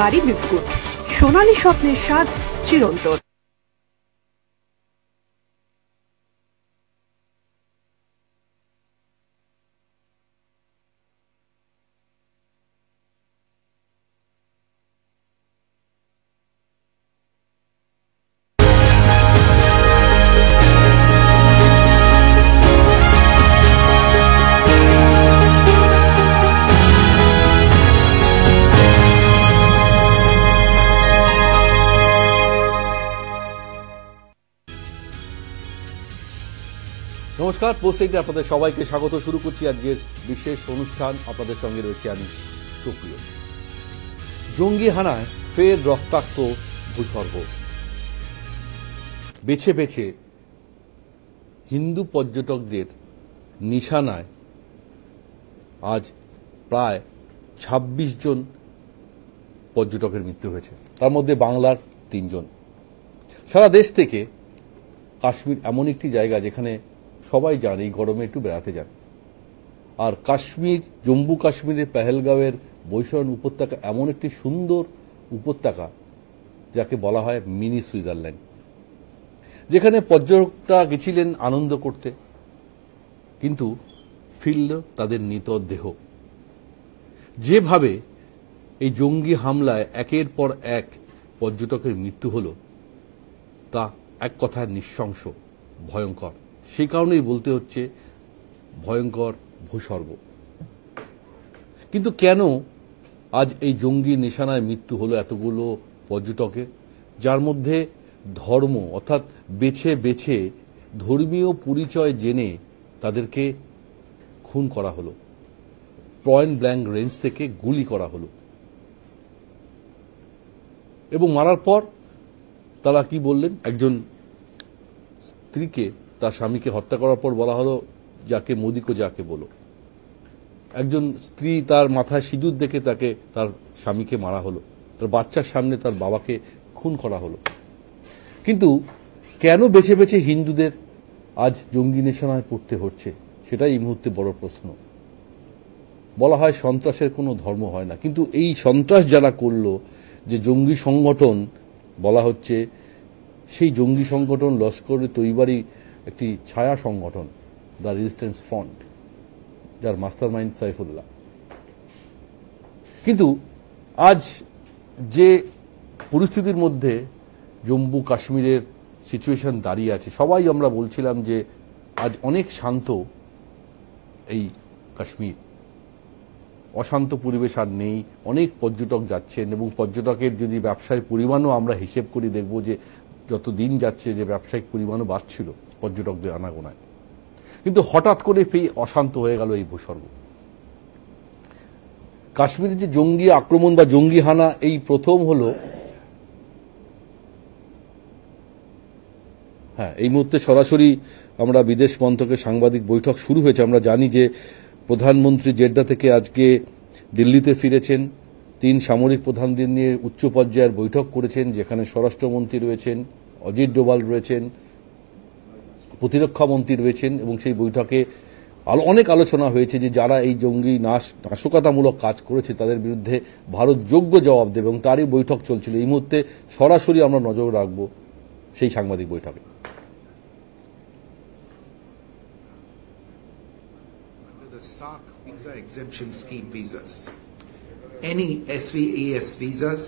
বাড়ি বিস্কুট, সোনালী স্বপ্নের স্বাদ চিরন্তন। নমস্কার, পোস্টে আপনাদের সবাইকে স্বাগত। শুরু করছি আজকের বিশেষ অনুষ্ঠান। আপনাদের সঙ্গে রয়েছে আমি সুপ্রিয়। জঙ্গি হানায় ফের রক্তাক্ত ভূস্বর্গ। বেছে বেছে হিন্দু পর্যটকদের নিশানায় আজ প্রায় ২৬ জন পর্যটকের মৃত্যু হয়েছে, তার মধ্যে বাংলার ৩ জন। সারা দেশ থেকে কাশ্মীর এমন একটি জায়গা যেখানে সবাই জানে এই গরমে একটু বেড়াতে যান। আর কাশ্মীর, জম্মু কাশ্মীরের পেহেলগাঁওয়ের বৈশরণ উপত্যকা এমন একটি সুন্দর উপত্যকা যাকে বলা হয় মিনি সুইজারল্যান্ড, যেখানে পর্যটকরা গেছিলেন আনন্দ করতে, কিন্তু ফিরল তাদের মৃতদেহ। যেভাবে এই জঙ্গি হামলায় একের পর এক পর্যটকের মৃত্যু হল, তা এক কথায় নৃশংস, ভয়ঙ্কর। সেই কারণেই বলতে হচ্ছে ভয়ঙ্কর ভূস্বর্গ। কিন্তু কেন আজ এই জঙ্গি নিশানায় মৃত্যু হলো এতগুলো পর্যটকের, যার মধ্যে ধর্ম অর্থাৎ বেছে বেছে ধর্মীয় পরিচয় জেনে তাদেরকে খুন করা হলো, পয়েন্ট ব্ল্যাঙ্ক রেঞ্জ থেকে গুলি করা হলো, এবং মারার পর তারা কি বললেন? একজন স্ত্রীকে, তার স্বামীকে হত্যা করার পর বলা হলো যাকে মোদিকে যাকে বলো। একজন স্ত্রী তার মাথায় সিঁদুর দেখে তাকে, তার স্বামীকে মারা হলো, তার বাচ্চার সামনে তার বাবাকে খুন করা হলো। কিন্তু কেন বেছে বেছে হিন্দুদের আজ জঙ্গি নিশানায় পড়তে হচ্ছে, সেটাই এই মুহূর্তে বড় প্রশ্ন। বলা হয় সন্ত্রাসের কোনো ধর্ম হয় না, কিন্তু এই সন্ত্রাস যারা করলো, যে জঙ্গি সংগঠন বলা হচ্ছে, সেই জঙ্গি সংগঠন লস্কর-ই তৈবারই একটি ছায়া সংগঠন, দ্য রেজিস্ট্যান্স ফ্রন্ট, যার মাস্টারমাইন্ড সাইফুল্লাহ। কিন্তু আজ যে পরিস্থিতির মধ্যে জম্মু কাশ্মীরের সিচুয়েশন দাঁড়িয়ে আছে, সবাই আমরা বলছিলাম যে আজ অনেক শান্ত এই কাশ্মীর, অশান্ত পরিবেশ আর নেই। অনেক পর্যটক যাচ্ছেন, এবং পর্যটকের যদি ব্যবসায়ের পরিমাণও আমরা হিসেব করি, দেখব যে যত দিন যাচ্ছে যে ব্যবসায়িক পরিমাণও বাড়ছিল পর্যটকদের আনাগোনায়। কিন্তু হঠাৎ করে অশান্ত হয়ে গেল এই ভূস্বর্গ। কাশ্মীরের যে জঙ্গি আক্রমণ বা জঙ্গি হানা, এই প্রথম হলো। হ্যাঁ, এই মুহূর্তে সরাসরি আমরা বিদেশ মন্ত্রকের সাংবাদিক বৈঠক শুরু হয়েছে। আমরা জানি যে প্রধানমন্ত্রী জেড্ডা থেকে আজকে দিল্লিতে ফিরেছেন, 3 সামরিক প্রধানদের নিয়ে উচ্চ পর্যায়ের বৈঠক করেছেন, যেখানে স্বরাষ্ট্রমন্ত্রী রয়েছেন, অজিত ডোভাল রয়েছেন, প্রতিরক্ষা মন্ত্রী রয়েছেন, এবং সেই বৈঠকে অনেক আলোচনা হয়েছে যে যারা এই জঙ্গি নাশকতামূলক কাজ করেছে তাদের বিরুদ্ধে ভারত যোগ্য জবাব দেবে, এবং তারই বৈঠক চলছিল। এই মুহূর্তে সরাসরি আমরা নজর রাখব সেই সাংবাদিক বৈঠকে। The SARC visa exemption scheme visas. Any SVES visas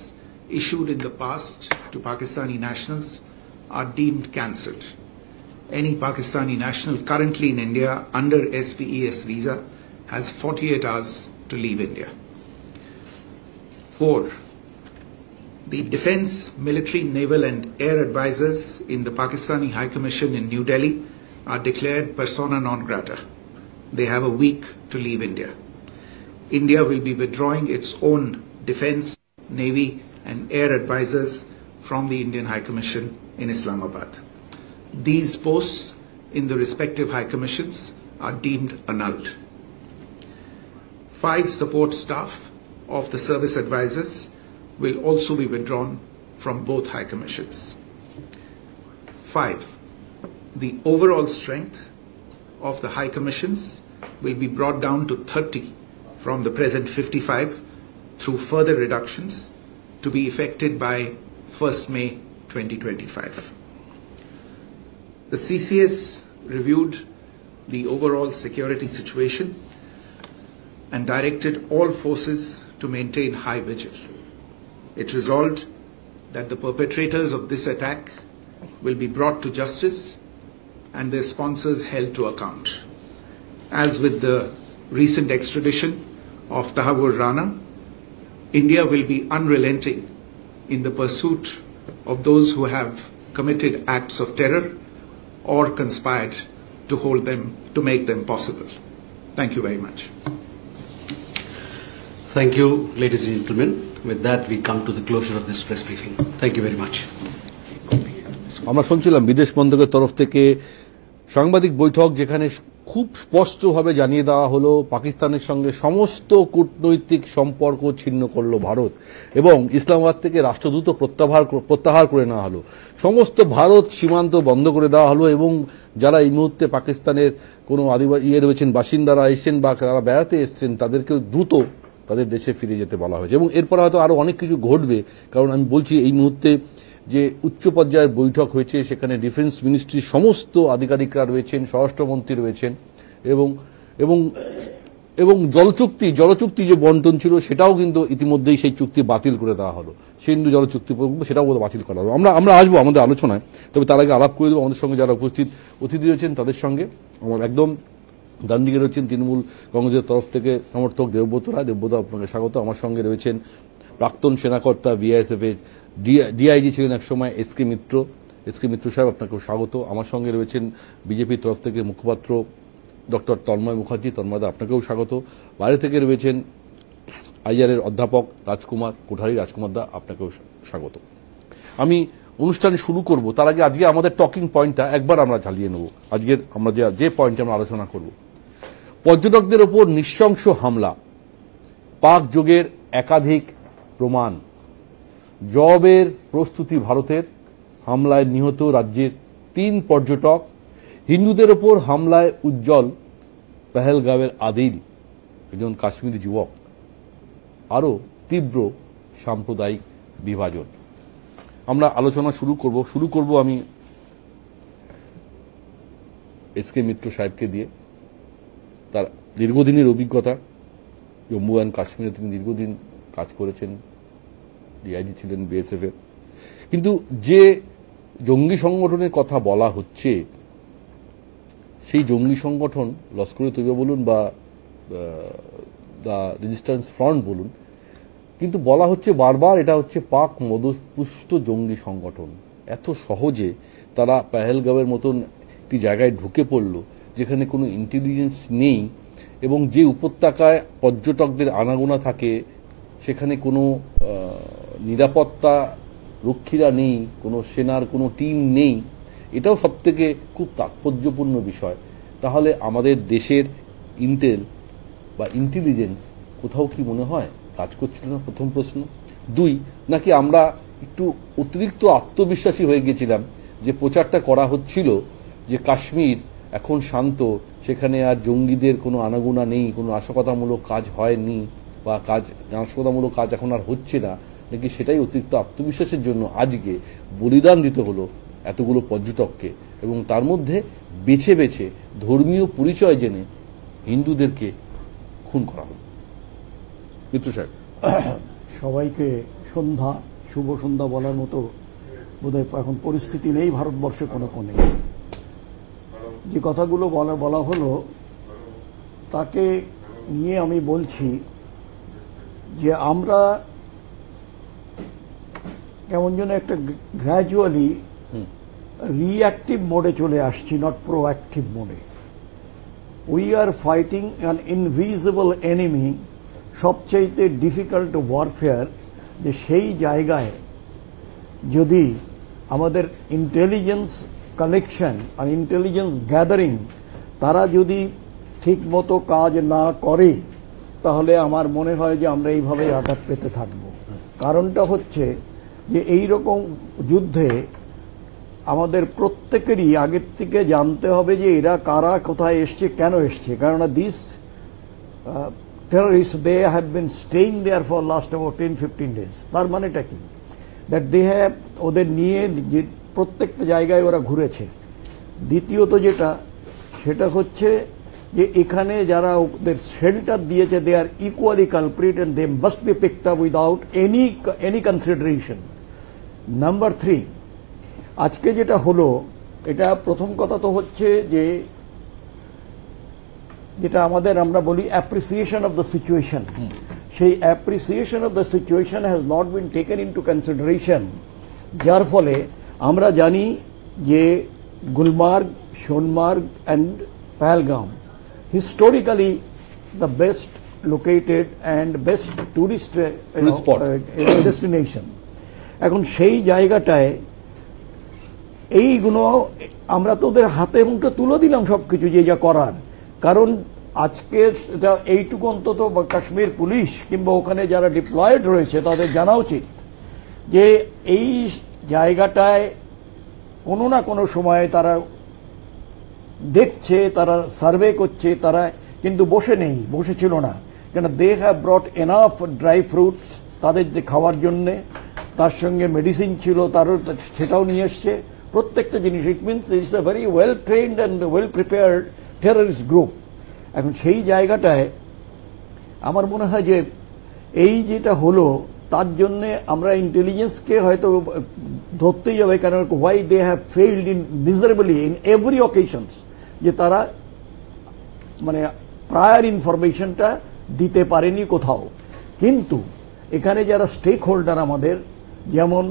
issued in the past to Pakistani nationals are deemed cancelled. Any Pakistani national currently in India under SVES visa has 48 hours to leave India. 4. The defense, military, naval and air advisors in the Pakistani High Commission in New Delhi are declared persona non grata. They have a week to leave India. India will be withdrawing its own defense, navy and air advisors from the Indian High Commission in Islamabad. These posts in the respective High Commissions are deemed annulled. 5 support staff of the service advisors will also be withdrawn from both High Commissions. 5. The overall strength of the High Commissions will be brought down to 30 from the present 55 through further reductions to be effected by 1st May 2025. The CCS reviewed the overall security situation and directed all forces to maintain high vigil. It resolved that the perpetrators of this attack will be brought to justice and their sponsors held to account. As with the recent extradition of Tahabur Rana, India will be unrelenting in the pursuit of those who have committed acts of terror or conspired to make them possible. Thank you very much. Thank you, ladies and gentlemen. With that, we come to the closure of this press briefing. Thank you very much. আমরা শুনছিলাম বিদেশ মন্ত্রকের তরফ থেকে সাংবাদিক বৈঠক, যেখানে খুব স্পষ্টভাবে জানিয়ে দেওয়া হলো পাকিস্তানের সঙ্গে সমস্ত কূটনৈতিক সম্পর্ক ছিন্ন করলো ভারত এবং ইসলামাবাদ থেকে রাষ্ট্রদূত প্রত্যাহার করে নেওয়া হলো। সমস্ত ভারত সীমান্ত বন্ধ করে দেওয়া হলো এবং যারা এই মুহূর্তে পাকিস্তানের কোনো আদিবাসী রয়েছেন, বাসিন্দারা এসেছেন বা যারা বেড়াতে এসছেন, তাদেরকেও দ্রুত তাদের দেশে ফিরে যেতে বলা হয়েছে এবং এরপর হয়তো আরো অনেক কিছু ঘটবে। কারণ আমি বলছি, এই মুহূর্তে যে উচ্চ পর্যায়ের বৈঠক হয়েছে সেখানে ডিফেন্স মিনিস্ট্রির সমস্ত আধিকারিকরা রয়েছেন, স্বরাষ্ট্রমন্ত্রী রয়েছেন এবং এবং এবং জলচুক্তি যে বন্টন ছিল সেটাও কিন্তু ইতিমধ্যেই সেই চুক্তি বাতিল করে দেওয়া হলো। সিন্ধু জল চুক্তি সেটাও বাতিল করা হলো। আমরা আসবো আমাদের আলোচনায়, তবে তার আগে আলাপ করে দেবো আমাদের সঙ্গে যারা উপস্থিত অতিথি রয়েছেন তাদের সঙ্গে। আমার একদম ডান দিকে রয়েছেন তৃণমূল কংগ্রেসের তরফ থেকে সমর্থক দেবব্রত রায়। দেবব্রত, আপনাকে স্বাগত। আমার সঙ্গে রয়েছেন প্রাক্তন সেনাকর্তা, বিআইএসএফ এর ডিআইজি ছিলেন একসময় এসকে মিত্র সাহেব, আপনাকেও স্বাগত। আমার সঙ্গে রয়েছেন বিজেপির তরফ থেকে মুখপাত্র ডক্টর তন্ময় মুখার্জি, তন্ময়দা আপনাকেও স্বাগত। বাইরে থেকে রয়েছেন আইআরের অধ্যাপক রাজকুমার কোঠারি, রাজকুমারদা আপনাকেও স্বাগত। আমি অনুষ্ঠানে শুরু করব, তার আগে আজকে আমাদের টকিং পয়েন্টটা একবার আমরা ঝালিয়ে নেব। আজকের আমরা যে পয়েন্টে আমরা আলোচনা করব, পর্যটকদের ওপর নৃশংস হামলা, পাক যোগের একাধিক প্রমাণ, জবাবের প্রস্তুতি ভারতের, হামলায় নিহত রাজ্যের 3 পর্যটক, হিন্দুদের ওপর হামলায় উজ্জ্বল পেহেলগাঁওয়ের আদিল একজন কাশ্মীরি যুবক, আরো তীব্র সাম্প্রদায়িক বিভাজন। আমরা আলোচনা শুরু করব আমি এসকে মিত্র সাহেবকে দিয়ে। তার দীর্ঘদিনের অভিজ্ঞতা, জম্মু অ্যান্ড কাশ্মীরে তিনি দীর্ঘদিন কাজ করেছেন, ডিআইজি ছিলেন বিএসএফ এর। কিন্তু যে জঙ্গি সংগঠনের কথা বলা হচ্ছে, সেই জঙ্গি সংগঠন লস্করে তৈবা বলুন বা দ্য রেজিস্ট্যান্স ফ্রন্ট বলুন, কিন্তু বলা হচ্ছে বারবার এটা হচ্ছে পাক মদতপুষ্ট জঙ্গি সংগঠন। এত সহজে তারা পেহেলগাঁওয়ের মতন একটি জায়গায় ঢুকে পড়ল যেখানে কোনো ইন্টেলিজেন্স নেই এবং যে উপত্যকায় পর্যটকদের আনাগোনা থাকে সেখানে কোনো নিরাপত্তা রক্ষীরা নেই, কোনো সেনার কোনো টিম নেই। এটাও সবথেকে খুব তাৎপর্যপূর্ণ বিষয়। তাহলে আমাদের দেশের ইন্টেল বা ইন্টেলিজেন্স কোথাও কি মনে হয় কাজ করছিল না? প্রথম প্রশ্ন। 2, নাকি আমরা একটু অতিরিক্ত আত্মবিশ্বাসী হয়ে গেছিলাম যে প্রচারটা করা হচ্ছিল যে কাশ্মীর এখন শান্ত, সেখানে আর জঙ্গিদের কোনো আনাগোনা নেই, কোনো নাশকতামূলক কাজ হয়নি বা নাশকতামূলক কাজ এখন আর হচ্ছে না, নাকি সেটাই অতিরিক্ত আত্মবিশ্বাসের জন্য আজকে বলিদান দিতে হলো এতগুলো পর্যটককে এবং তার মধ্যে বেছে বেছে ধর্মীয় পরিচয় জেনে হিন্দুদেরকে খুন করা হলো? মিত্র সাহেব। সবাইকে শুভ সন্ধ্যা বলার মতো বোধহয় এখন পরিস্থিতি নেই ভারতবর্ষে কোনো কোণে। যে কথাগুলো বলা হলো তাকে নিয়ে আমি বলছি যে আমরা কেমন যেন একটা গ্র্যাজুয়ালি রিঅ্যাক্টিভ মোডে চলে আসছি, নট প্রোঅ্যাক্টিভ মোডে। We are fighting an invisible enemy, সবচাইতে ডিফিকাল্ট ওয়ারফেয়ার। যে সেই জায়গায় যদি আমাদের ইন্টেলিজেন্স কালেকশন আর ইন্টেলিজেন্স গ্যাদারিং তারা যদি ঠিকমতো কাজ না করে, তাহলে আমার মনে হয় যে আমরা এইভাবেই আঘাত পেতে থাকব। কারণটা হচ্ছে যে এই রকম যুদ্ধে আমাদের প্রত্যেকেরই আগের থেকে জানতে হবে যে এরা কারা, কোথায় এসছে, কেন এসছে। কেননা this terrorists, they have been staying there for last about 10-15 days. তার মানেটা কি? That they have ওদের নিয়ে যে প্রত্যেকটা জায়গায় ওরা ঘুরেছে। দ্বিতীয়ত যেটা সেটা হচ্ছে যে এখানে যারা ওদের শেল্টার দিয়েছে, they are equally culprit and they must be picked up without any consideration. Number 3, আজকে যেটা হলো, এটা প্রথম কথা তো হচ্ছে যে যেটা আমাদের আমরা বলি অ্যাপ্রিসিয়েশন অফ দ্য সিচুয়েশন, সেই appreciation of the situation has not been taken into consideration, যার ফলে আমরা জানি যে Gulmarg, Sonmarg and Pahalgam historically the best located and best tourist destination. এখন সেই জায়গাটায় এইগুলো আমরা তো ওদের হাতে মুঠে তুলে দিলাম সবকিছু যে যা করার, কারণ আজকের এইটুকু অন্তত কাশ্মীর পুলিশ কিংবা ওখানে যারা ডিপ্লয়েড রয়েছে তাদের জানা উচিত যে এই জায়গাটায় কোনো না কোনো সময় তারা দেখছে, তারা সার্ভে করছে, তারা কিন্তু বসে ছিল না, কেন they have brought enough dry fruits তাদের যে খাওয়ার জন্যে, তার সঙ্গে মেডিসিন ছিল সেটাও নিয়ে এসছে, প্রত্যেকটা জিনিস। It means it's a very well trend and well prepared terrorist group. এখন সেই জায়গাটায় আমার মনে হয় যে এই যেটা হলো তার জন্যে আমরা ইন্টেলিজেন্সকে হয়তো ধরতেই যাবে, কারণ why they have failed in miserably in every occasions, যে তারা মানে প্রায়ার ইনফরমেশনটা দিতে পারেনি কোথাও। কিন্তু এখানে যারা স্টেক হোল্ডার আমাদের, যেমন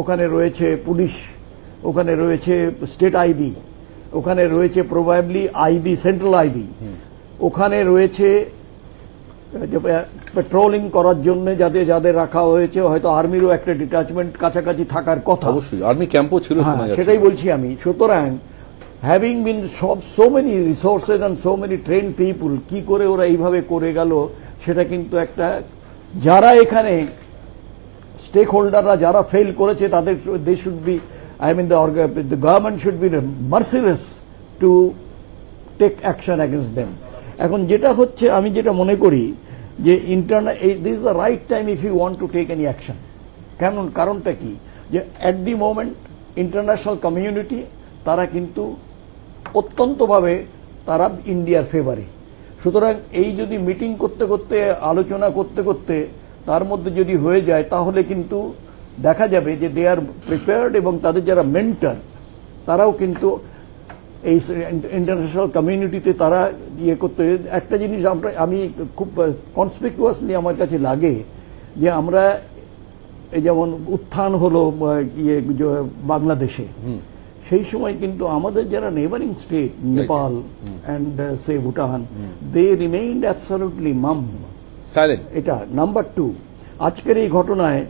ওখানে রয়েছে পুলিশ, ওখানে রয়েছে স্টেট আইবি, ওখানে রয়েছে প্রবাবলি আইবি, সেন্ট্রাল আইবি, ওখানে রয়েছে পেট্রোলিং করার জন্য যাদের রাখা হয়েছে, হয়তো আর্মিরও একটা ডিটাচমেন্ট কাছাকাছি থাকার কথা, অবশ্যই আর্মি ক্যাম্পও ছিল, সেটাই বলছি আমি। সুতরাং having been so many resources and so many train people, কি করে ওরা এইভাবে করে গেল সেটা কিন্তু একটা, যারা এখানে স্টেক হোল্ডাররা যারা ফেল করেছে তাদের they should be, I mean the government should be merciless to take action against them. এখন যেটা হচ্ছে, আমি যেটা মনে করি যে this is the right time if you want to take any action. কারণটা কি, যে at the moment international community তারা কিন্তু অত্যন্তভাবে তারা ইন্ডিয়ার ফেভারে। সুতরাং এই যদি মিটিং করতে করতে, আলোচনা করতে করতে তার মধ্যে যদি হয়ে যায়, তাহলে কিন্তু দেখা যাবে যে দে আর প্রিপেয়ার্ড, এবং তাদের যারা মেন্টর তারাও কিন্তু এই ইন্টারন্যাশনাল কমিউনিটিতে তারা ইয়ে করতে। একটা জিনিস আমি খুব কনসপিকুয়াসলি আমার কাছে লাগে যে আমরা এই যেমন উত্থান হলো বাংলাদেশে, সেই সময় কিন্তু আমাদের যারা neighbouring state Nepal and say Bhutan, they remained absolutely mum, silent. এটা নাম্বার 2। আজকের এই ঘটনায়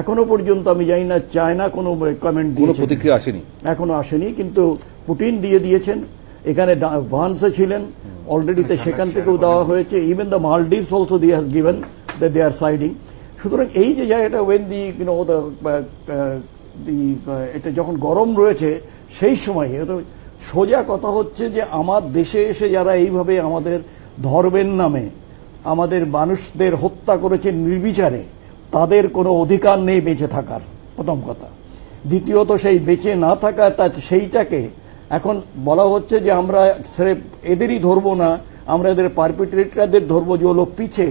এখনো পর্যন্ত আমি জানি না চায়না কোনো কমেন্ট দিয়েছে, প্রতিক্রিয়া আসেনি, এখনো আসেনি, কিন্তু পুটিন দিয়েছেন। এখানে ভান্সে ছিলেন অলরেডিতে, সেখান থেকেও দেওয়া হয়েছে। Even the Maldives also they have given that they are siding. সুতরাং এই যে জায়গাটা ওয়েন এটা যখন গরম রয়েছে সেই সময়, সোজা কথা হচ্ছে যে আমার দেশে এসে যারা এইভাবে আমাদের ধর্মের নামে আমাদের মানুষদের হত্যা করেছে নির্বিচারে, তাদের কোনো অধিকার নেই বেঁচে থাকার, প্রথম কথা। দ্বিতীয়ত সেই বেঁচে না থাকা, সেইটাকে এখন বলা হচ্ছে যে আমরা এদেরই ধরবো না, আমরা এদের পারপিট্রেটরদের ধরবো, যে হলো পিছে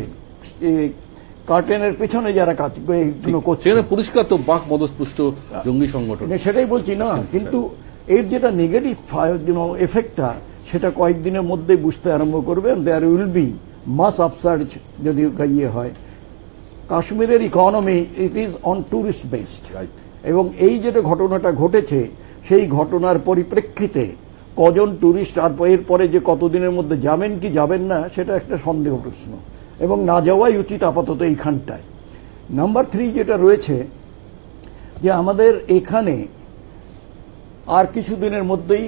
কার্টেনের পেছনে যারা কাজগুলো করছে। পরিষ্কার তো বাক মদস্পুষ্ট জঙ্গি সংগঠন, সেটাই বলছি না। কিন্তু এর যেটা নেগেটিভ এফেক্টটা, সেটা কয়েকদিনের মধ্যে বুঝতে আরম্ভ করবে। দেয়ার উইল বি মাস আপসার্চ যদি ইয়ে হয়। কাশ্মীরের economy it is on tourist based, এবং এই যেটা ঘটনাটা ঘটেছে সেই ঘটনার পরিপ্রেক্ষিতে কজন ট্যুরিস্ট আর এরপরে যে কতদিনের মধ্যে যাবেন কি যাবেন না, সেটা একটা সন্দেহ প্রশ্ন, এবং না যাওয়াই উচিত আপাতত এইখানটায়। নাম্বার 3 যেটা রয়েছে, যে আমাদের এখানে আর কিছুদিনের মধ্যেই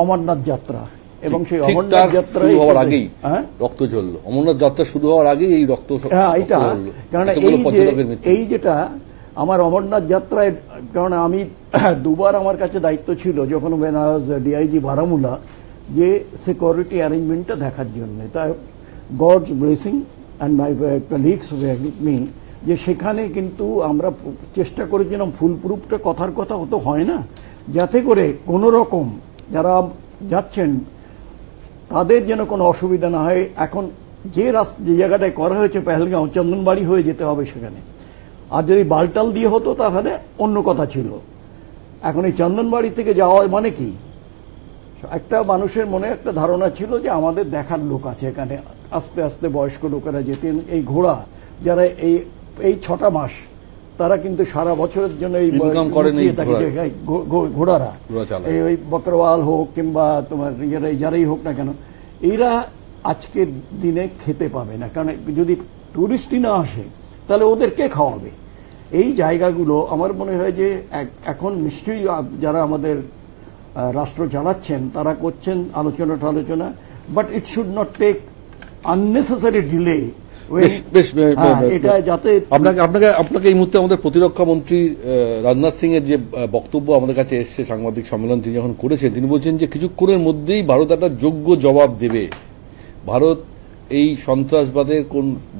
অমরনাথ যাত্রা, এবং সেই অমরনাথ যাত্রা হওয়ার আগেই রক্ত ঝরল। অমরনাথ যাত্রা শুরু হওয়ার আগেই এই রক্ত, এটা কারণ এই যেটা আমার অমরনাথ যাত্রায়, কারণ আমি দুবার আমার কাছে দায়িত্ব ছিল যখন ডিআইজি বারামুলা, যে সিকিউরিটি অ্যারেঞ্জমেন্টটা দেখার জন্য। God's blessing and my colleagues with me, যে সেখানে কিন্তু আমরা চেষ্টা করেছিলাম ফুলপ্রুফটা কথার কথা তো হয় না, যাতে করে কোনো রকম যারা যাচ্ছেন তাদের যেন কোনো অসুবিধা না হয়। এখন যে জায়গাটায় করা হয়েছে পেহেলগাঁও, চন্দনবাড়ি হয়ে যেতে হবে সেখানে। আর যদি বালটাল দিয়ে হতো তাহলে অন্য কথা ছিল। এখন এই চন্দনবাড়ি থেকে যাওয়া মানে কি, একটা মানুষের মনে একটা ধারণা ছিল যে আমাদের দেখার লোক আছে এখানে, আস্তে আস্তে বয়স্ক লোকেরা যেতেন। এই ঘোড়া যারা এই 6টা মাস তারা কিন্তু সারা বছরের জন্য এই ঘোড়ারা, এই বকরওয়াল হোক কিংবা তোমার যারাই হোক না কেন, এরা আজকের দিনে খেতে পাবে না, কারণ যদি টুরিস্টই না আসে তাহলে ওদের কে খাওয়াবে? এই জায়গাগুলো আমার মনে হয় যে এখন নিশ্চয়ই যারা আমাদের রাষ্ট্র চালাচ্ছেন তারা করছেন আলোচনা, but it should not take unnecessary delay. আপনাকে এই মুহূর্তে আমাদের প্রতিরক্ষা মন্ত্রী রাজনাথ সিং এর যে বক্তব্য আমাদের কাছে এসছে সাংবাদিক সম্মেলন তিনি যখন করেছেন, তিনি বলছেন যে কিছুক্ষণের মধ্যেই ভারত একটা যোগ্য জবাব দেবে। ভারত এই সন্ত্রাসবাদের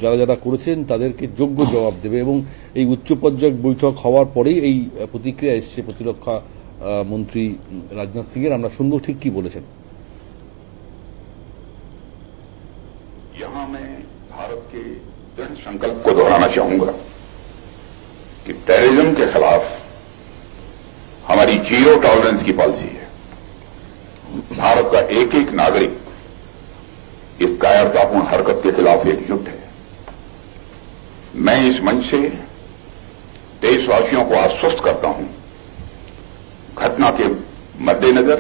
যারা যারা করেছেন তাদেরকে যোগ্য জবাব দেবে, এবং এই উচ্চ পর্যায়ের বৈঠক হওয়ার পরেই এই প্রতিক্রিয়া এসছে প্রতিরক্ষা মন্ত্রী রাজনাথ সিং এর। আমরা শুনবো ঠিক কি বলেছেন। यहाँ मैं भारत के दृढ़ संकल्प को दोहराना चाहूंगा कि टेररिज्म के खिलाफ हमारी जीरो टॉलरेंस की पॉलिसी है। भारत का एक एक नागरिक इस कायरतापूर्ण हरकत के खिलाफ एकजुट है। मैं इस मंच से देशवासियों को आश्वस्त करता हूं, घटना के मद्देनजर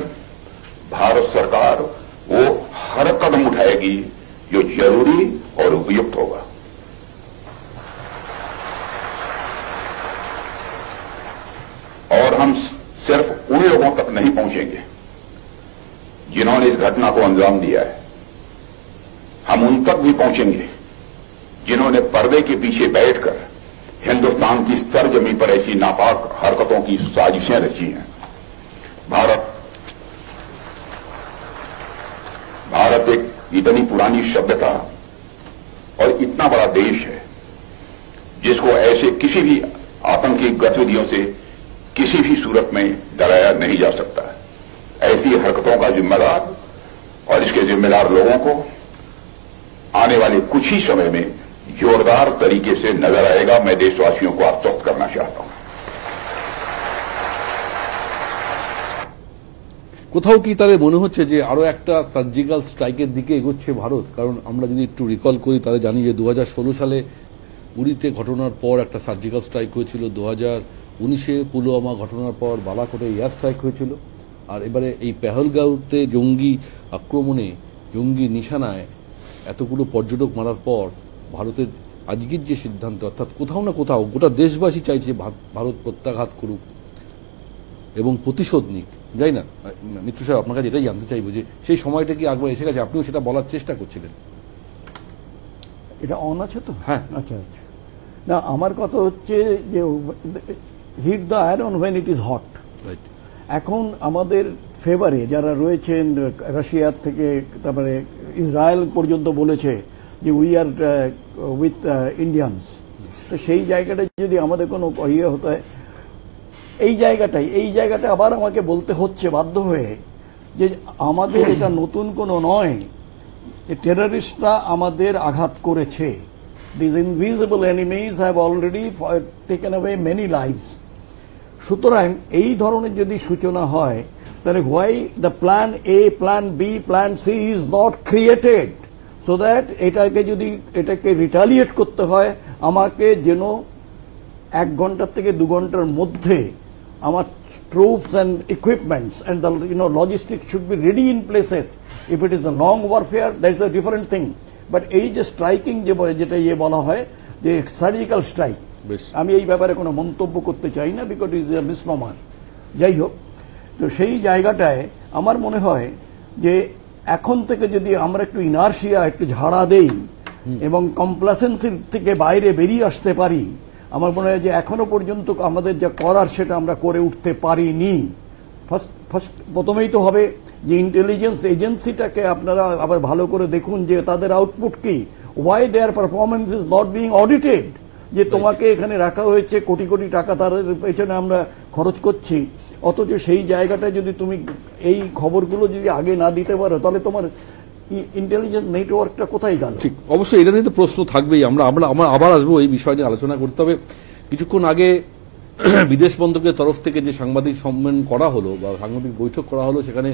भारत सरकार वो हर कदम उठाएगी जो जरूरी और उपयुक्त होगा। और हम सिर्फ उन लोगों तक नहीं पहुंचेंगे जिन्होंने इस घटना को अंजाम दिया है, हम उन तक भी पहुंचेंगे जिन्होंने पर्दे के पीछे बैठकर हिंदुस्तान की सरजमी पर ऐसी नापाक हरकतों की साजिशें रची हैं। भारत एक इतनी पुरानी सभ्यता और इतना बड़ा देश है जिसको ऐसे किसी भी आतंकी गतिविधियों से किसी भी सूरत में डराया नहीं जा सकता। ऐसी हरकतों का जिम्मेदार और इसके जिम्मेदार लोगों को आने वाले कुछ ही समय में जोरदार तरीके से नजर आएगा। मैं देशवासियों को आश्वस्त करना चाहता हूं। কোথাও কি তাহলে মনে হচ্ছে যে আরো একটা সার্জিক্যাল স্ট্রাইকের দিকে এগোচ্ছে ভারত? কারণ আমরা যদি একটু রিকল করি তাহলে জানি যে 2016 সালে উরিতে ঘটনার পর একটা সার্জিক্যাল স্ট্রাইক হয়েছিল, 2019-এ পুলওয়ামা ঘটনার পর বালাকোটে এয়ার স্ট্রাইক হয়েছিল, আর এবারে এই পেহেলগাঁওতে জঙ্গি আক্রমণে জঙ্গি নিশানায় এতগুলো পর্যটক মারার পর ভারতের আজকের যে সিদ্ধান্ত, অর্থাৎ কোথাও না কোথাও গোটা দেশবাসী চাইছে ভারত প্রত্যাঘাত করুক এবং প্রতিশোধ নিক। যাই না মিত্র সাহেব, আপনার কাছে এটাই জানতে চাইবো যে সেই সময়টা কি একবার এসে গেছে? আপনিও সেটা বলার চেষ্টা করছিলেন। এটা অন আছে তো? হ্যাঁ, আচ্ছা আচ্ছা। না, আমার কথা হচ্ছে যে hit the iron when it is hot. এখন আমাদের ফেভারে যারা রয়েছেন, রাশিয়ার থেকে তারপরে ইসরায়েল পর্যন্ত বলেছে যে উই আর উইথ ইন্ডিয়ানস। তো সেই জায়গাটা যদি আমাদের কোনো ইয়ে হতে হয়, এই জায়গাটা আবার আমাকে বলতে হচ্ছে বাধ্য হয়ে যে আমাদের এটা নতুন কোনো নয়, টেররিস্টরা আমাদের আঘাত করেছে। This invisible enemies have already taken away many lives. সুতরাং এই ধরনের যদি সূচনা হয় তাহলে why the plan A, plan B, plan C is not created so that এটাকে রিটালিয়েট করতে হয় আমাকে যেন 1 ঘন্টা থেকে 2 ঘন্টার মধ্যে আমার troops and equipments and the logistics should be ready in places. If it is a long warfare, that is a different thing. But এই যে স্ট্রাইকিং যেটা বলা হয় যে সার্জিক্যাল স্ট্রাইক, আমি এই ব্যাপারে কোনো মন্তব্য করতে চাই না, বিকজ ইজ এ মিসনোমার। যাই হোক, তো সেই জায়গাটায় আমার মনে হয় যে এখন থেকে যদি আমরা একটু ইনার্শিয়া একটু ঝাড়া দেই এবং কমপ্লাসেন্সির থেকে বাইরে বেরিয়ে আসতে পারি, আমার মনে হয় যে এখনো পর্যন্ত আমাদের যা করার সেটা আমরা করে উঠতে পারিনি। প্রথমেই তো হবে যে ইন্টেলিজেন্স এজেন্সিটাকে আপনারা আবার ভালো করে দেখুন যে তাদের আউটপুট কি, why their performance is not being audited. যে তোমাকে এখানে রাখা হয়েছে, কোটি কোটি টাকা তাদের পেছনে আমরা খরচ করছি, অথচ সেই জায়গাটায় যদি তুমি এই খবরগুলো যদি আগে না দিতে পারো তাহলে তোমার ইন্টেলিজেন্স নেটওয়ার্কটা কোথায় গেল? ঠিক, অবশ্যই এটা নিয়ে তো প্রশ্ন থাকবেই। আমরা আবার আসবো এই বিষয় নিয়ে আলোচনা করতে হবে। কিছুক্ষণ আগে বিদেশ মন্ত্রকের তরফ থেকে যে সাংবাদিক সম্মেলন করা হলো বা সাংবাদিক বৈঠক করা হলো, সেখানে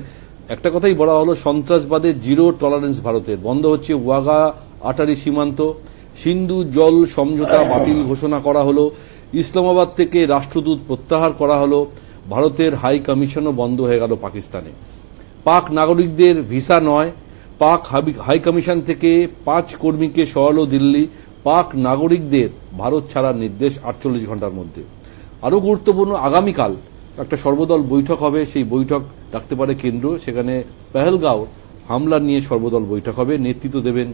একটা কথাই বলা হলো, সন্ত্রাসবাদের জিরো টলারেন্স ভারতের। বন্ধ হচ্ছে ওয়াগা আটারি সীমান্ত, সিন্ধু জল সমঝোতা বাতিল ঘোষণা করা হলো, ইসলামাবাদ থেকে রাষ্ট্রদূত প্রত্যাহার করা হলো, ভারতের হাই কমিশনও বন্ধ হয়ে গেল পাকিস্তানে। পাক নাগরিকদের ভিসা নয়, পাক হাই কমিশন থেকে 5 কর্মীকে সরালো দিল্লি, পাক নাগরিকদের ভারত ছাড়ার নির্দেশ 48 ঘন্টার মধ্যে। আরও গুরুত্বপূর্ণ, আগামীকাল একটা সর্বদল বৈঠক হবে, সেই বৈঠক ডাকতে পারে কেন্দ্র। সেখানে পেহেলগাঁও হামলা নিয়ে সর্বদল বৈঠক হবে, নেতৃত্ব দেবেন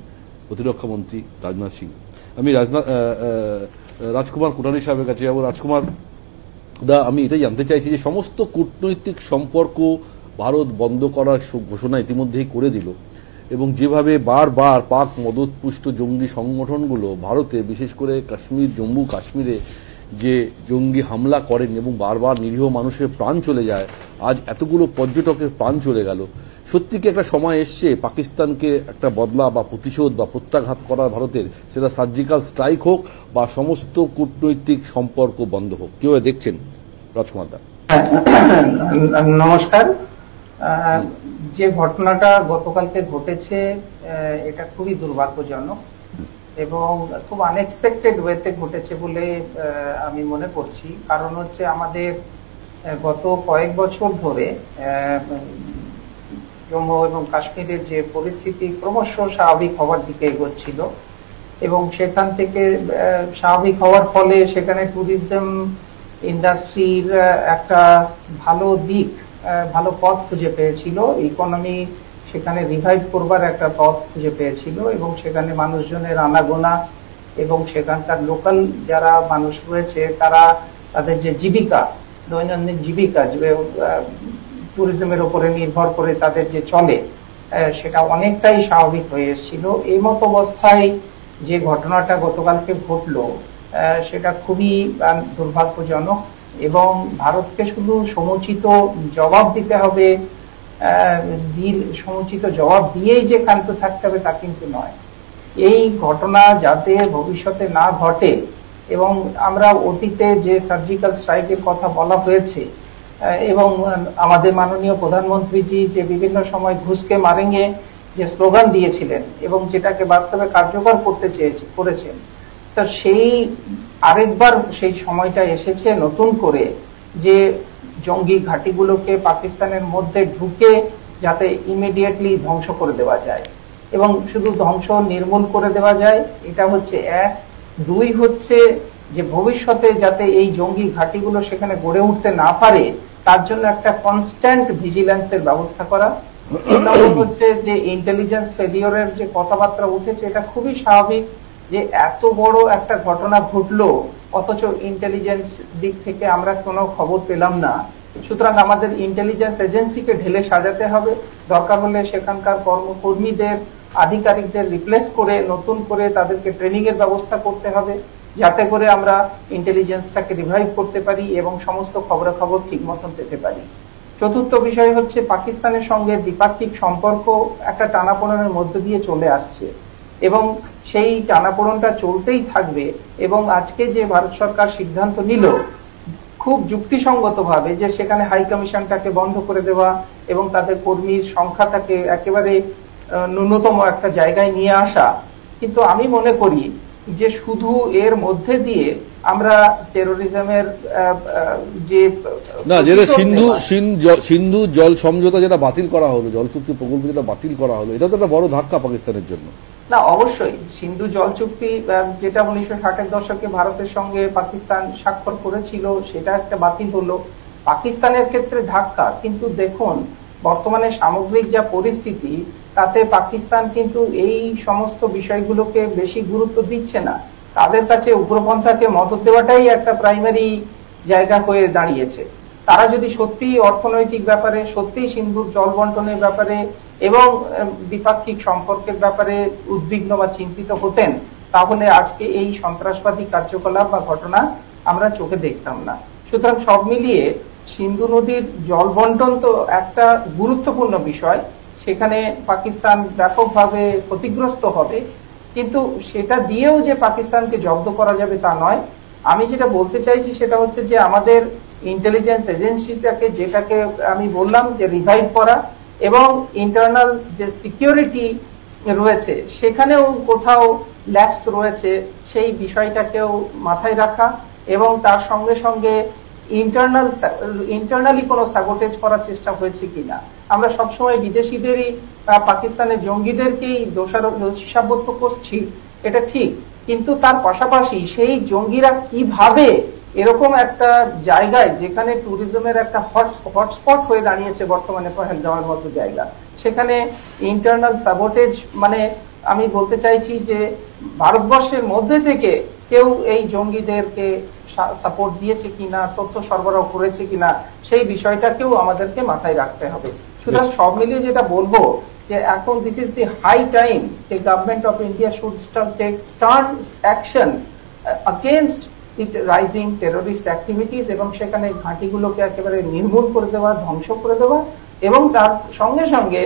প্রতিরক্ষা মন্ত্রী রাজনাথ সিং। আমি রাজকুমার কোটারি সাহেবের কাছে যাবো। রাজকুমার দা, আমি এটাই জানতে চাইছি যে সমস্ত কূটনৈতিক সম্পর্ক ভারত বন্ধ করার ঘোষণা ইতিমধ্যেই করে দিল, এবং যেভাবে বারবার পাক মদতপুষ্ট জঙ্গি সংগঠনগুলো ভারতে, বিশেষ করে কাশ্মীর, জম্মু কাশ্মীরে যে জঙ্গি হামলা করেন এবং বারবার নিরীহ মানুষের প্রাণ চলে যায়, আজ এতগুলো পর্যটকের প্রাণ চলে গেল, সত্যি কি একটা সময় এসছে পাকিস্তানকে একটা বদলা বা প্রতিশোধ বা প্রত্যাঘাত করা ভারতের? সেটা সার্জিক্যাল স্ট্রাইক হোক বা সমস্ত কূটনৈতিক সম্পর্ক বন্ধ হোক, কিভাবে দেখছেন রাজকুমার দা? নমস্কার। যে ঘটনাটা গতকালকে ঘটেছে এটা খুবই দুর্ভাগ্যজনক এবং খুব আনএক্সপেক্টেড ওয়েতে ঘটেছে বলে আমি মনে করছি। কারণ হচ্ছে আমাদের গত কয়েক বছর ধরে জম্মু এবং কাশ্মীরের যে পরিস্থিতি ক্রমশ স্বাভাবিক হওয়ার দিকে এগোচ্ছিল, এবং সেখান থেকে স্বাভাবিক হওয়ার ফলে সেখানে ট্যুরিজম ইন্ডাস্ট্রির একটা ভালো দিক, ভালো পথ খুঁজে পেয়েছিল, ইকোনমি সেখানে রিভাইভ করবার একটা পথ খুঁজে পেয়েছিল, এবং সেখানে মানুষজনের আনাগোনা এবং সেখানকার লোকাল যারা মানুষ রয়েছে তারা তাদের যে জীবিকা, দৈনন্দিন জীবিকা ট্যুরিজমের উপরে নির্ভর করে তাদের যে চলে, সেটা অনেকটাই স্বাভাবিক হয়ে এসেছিল। এই মতো অবস্থায় যে ঘটনাটা গতকালকে ঘটলো সেটা খুবই দুর্ভাগ্যজনক, এবং ভারতকে শুধু সমুচিত জবাব দিতে হবে, সমুচিত জবাব দিয়েই যে ক্ষান্ত থাকতে হবে তা কিন্তু নয়। এই ঘটনা যাতে ভবিষ্যতে না ঘটে, এবং আমরা অতীতে যে সার্জিক্যাল স্ট্রাইকের কথা বলা হয়েছে এবং আমাদের মাননীয় প্রধানমন্ত্রীজি যে বিভিন্ন সময় ঘুষকে মারেঙ্গে যে স্লোগান দিয়েছিলেন এবং যেটাকে বাস্তবে কার্যকর করতে করেছেন, তা সেই আরেকবার সেই সময়টা এসেছে নতুন করে যে জঙ্গি ঘাঁটিগুলোকে পাকিস্তানের মধ্যে ঢুকে যাতে ইমিডিয়েটলি ধ্বংস করে দেওয়া যায়, এবং শুধু ধ্বংস নির্মূল করে দেওয়া যায় এটা হচ্ছে এক। দুই হচ্ছে যে ভবিষ্যতে যাতে এই জঙ্গি ঘাঁটিগুলো সেখানে গড়ে উঠতে না পারে তার জন্য একটা কনস্ট্যান্ট ভিজিল্যান্সের ব্যবস্থা করা। তিন নম্বর হচ্ছে যে ইন্টেলিজেন্স ফেলিওরের যে কথাবার্তা উঠেছে, এটা খুবই স্বাভাবিক যে এত বড় একটা ঘটনা ঘটলো অথচ ইন্টেলিজেন্স দিক থেকে আমরা কোনো খবর পেলাম না। সুতরাং আমাদের ইন্টেলিজেন্স এজেন্সিকে ঢেলে সাজাতে হবে, দরকার হলে সেখানকার কর্মীদের, আধিকারিকদের রিপ্লেস করে নতুন করে তাদেরকে ট্রেনিং এর ব্যবস্থা করতে হবে, যাতে করে আমরা ইন্টেলিজেন্সটাকে রিভাইভ করতে পারি এবং সমস্ত খবরাখবর ঠিক মতন পেতে পারি। চতুর্থ বিষয় হচ্ছে পাকিস্তানের সঙ্গে দ্বিপাক্ষিক সম্পর্ক একটা টানাপোড়েনের মধ্যে দিয়ে চলে আসছে এবং সেই টানাপোড়েনটা চলতেই থাকবে। এবং আজকে যে ভারত সরকার সিদ্ধান্ত নিল খুব যুক্তিসঙ্গতভাবে যে সেখানে হাই কমিশনটাকে বন্ধ করে দেওয়া এবং তাদের কর্মীর সংখ্যাটাকে একেবারে ন্যূনতম একটা জায়গায় নিয়ে আসা, কিন্তু আমি মনে করি যে শুধু এর মধ্যে দিয়ে আমরা টেরোরিজমের যে না, যেটা সিন্ধু জল সমঝোতা যেটা বাতিল করা হলো, জল চুক্তি প্রকল্প যেটা বাতিল করা হলো, এটা তো একটা বড় ধাক্কা পাকিস্তানের জন্য। না, অবশ্যই সিন্ধু জল চুক্তি যেটা 1960-এর দশকে ভারতের সঙ্গে পাকিস্তান স্বাক্ষর করেছিল সেটা একটা বাতিল হলো, পাকিস্তানের ক্ষেত্রে ধাক্কা। কিন্তু দেখুন বর্তমানে সামগ্রিক যা পরিস্থিতি তাতে পাকিস্তান কিন্তু এই সমস্ত বিষয়গুলোকে বেশি গুরুত্ব দিচ্ছে না, তাদের কাছে উগ্রপন্থাকে মদত দেওয়াটাই একটা প্রাইমারি জায়গা হয়ে দাঁড়িয়েছে। তারা যদি সত্যি অর্থনৈতিক ব্যাপারে, সত্যি সিন্ধুর জল বন্টনের ব্যাপারে এবং দ্বিপাক্ষিক সম্পর্কের ব্যাপারে উদ্বিগ্ন বা চিন্তিত হতেন, তাহলে আজকে এই সন্ত্রাসবাদী কার্যকলাপ বা ঘটনা আমরা চোখে দেখতাম না। সুতরাং সব মিলিয়ে সিন্ধু নদীর জল বন্টন তো একটা গুরুত্বপূর্ণ বিষয়, সেখানে পাকিস্তান ব্যাপকভাবে ক্ষতিগ্রস্ত হবে, কিন্তু সেটা দিয়েও যে পাকিস্তানকে জব্দ করা যাবে তা নয়। আমি যেটা বলতে চাইছি সেটা হচ্ছে যে আমাদের ইন্টেলিজেন্স এজেন্সিটাকে, যেটাকে আমি বললাম যে রিভাইভ করা, এবং ইন্টারনাল যে সিকিউরিটি রয়েছে সেখানেও কোথাও ল্যাপস রয়েছে সেই বিষয়টাকেও মাথায় রাখা, এবং তার সঙ্গে সঙ্গে ইন্টারনালি কোনো স্যাবোটেজ করার চেষ্টা হয়েছে কিনা। আমরা সবসময় বিদেশিদেরই, পাকিস্তানের জঙ্গিদেরকেই দোষী সাব্যস্ত করছি, এটা ঠিক, কিন্তু তার পাশাপাশি সেই জঙ্গিরা কিভাবে এরকম একটা জায়গায় যেখানে ট্যুরিজমের একটা হটস্পট হয়ে দাঁড়িয়েছে বর্তমানে পহেলগাঁওয়ের মতো জায়গা, সেখানে ইন্টারনাল স্যাবোটেজ, মানে আমি বলতে চাইছি যে ভারতবর্ষের মধ্যে থেকে কেউ এই জঙ্গিদেরকে সাপোর্ট দিয়েছে কিনা, তথ্য সরবরাহ করেছে কিনা, সেই বিষয়টাকেও আমাদেরকে মাথায় রাখতে হবে। সুতরাং সব মিলিয়ে যেটা বলবো যে এখন this is the high time যে government of India should take stern action against rising terrorist activities, এবং সেখানে ঘাঁটিগুলোকে একেবারে নির্মূল করে দেওয়া, ধ্বংস করে দেওয়া, এবং তার সঙ্গে সঙ্গে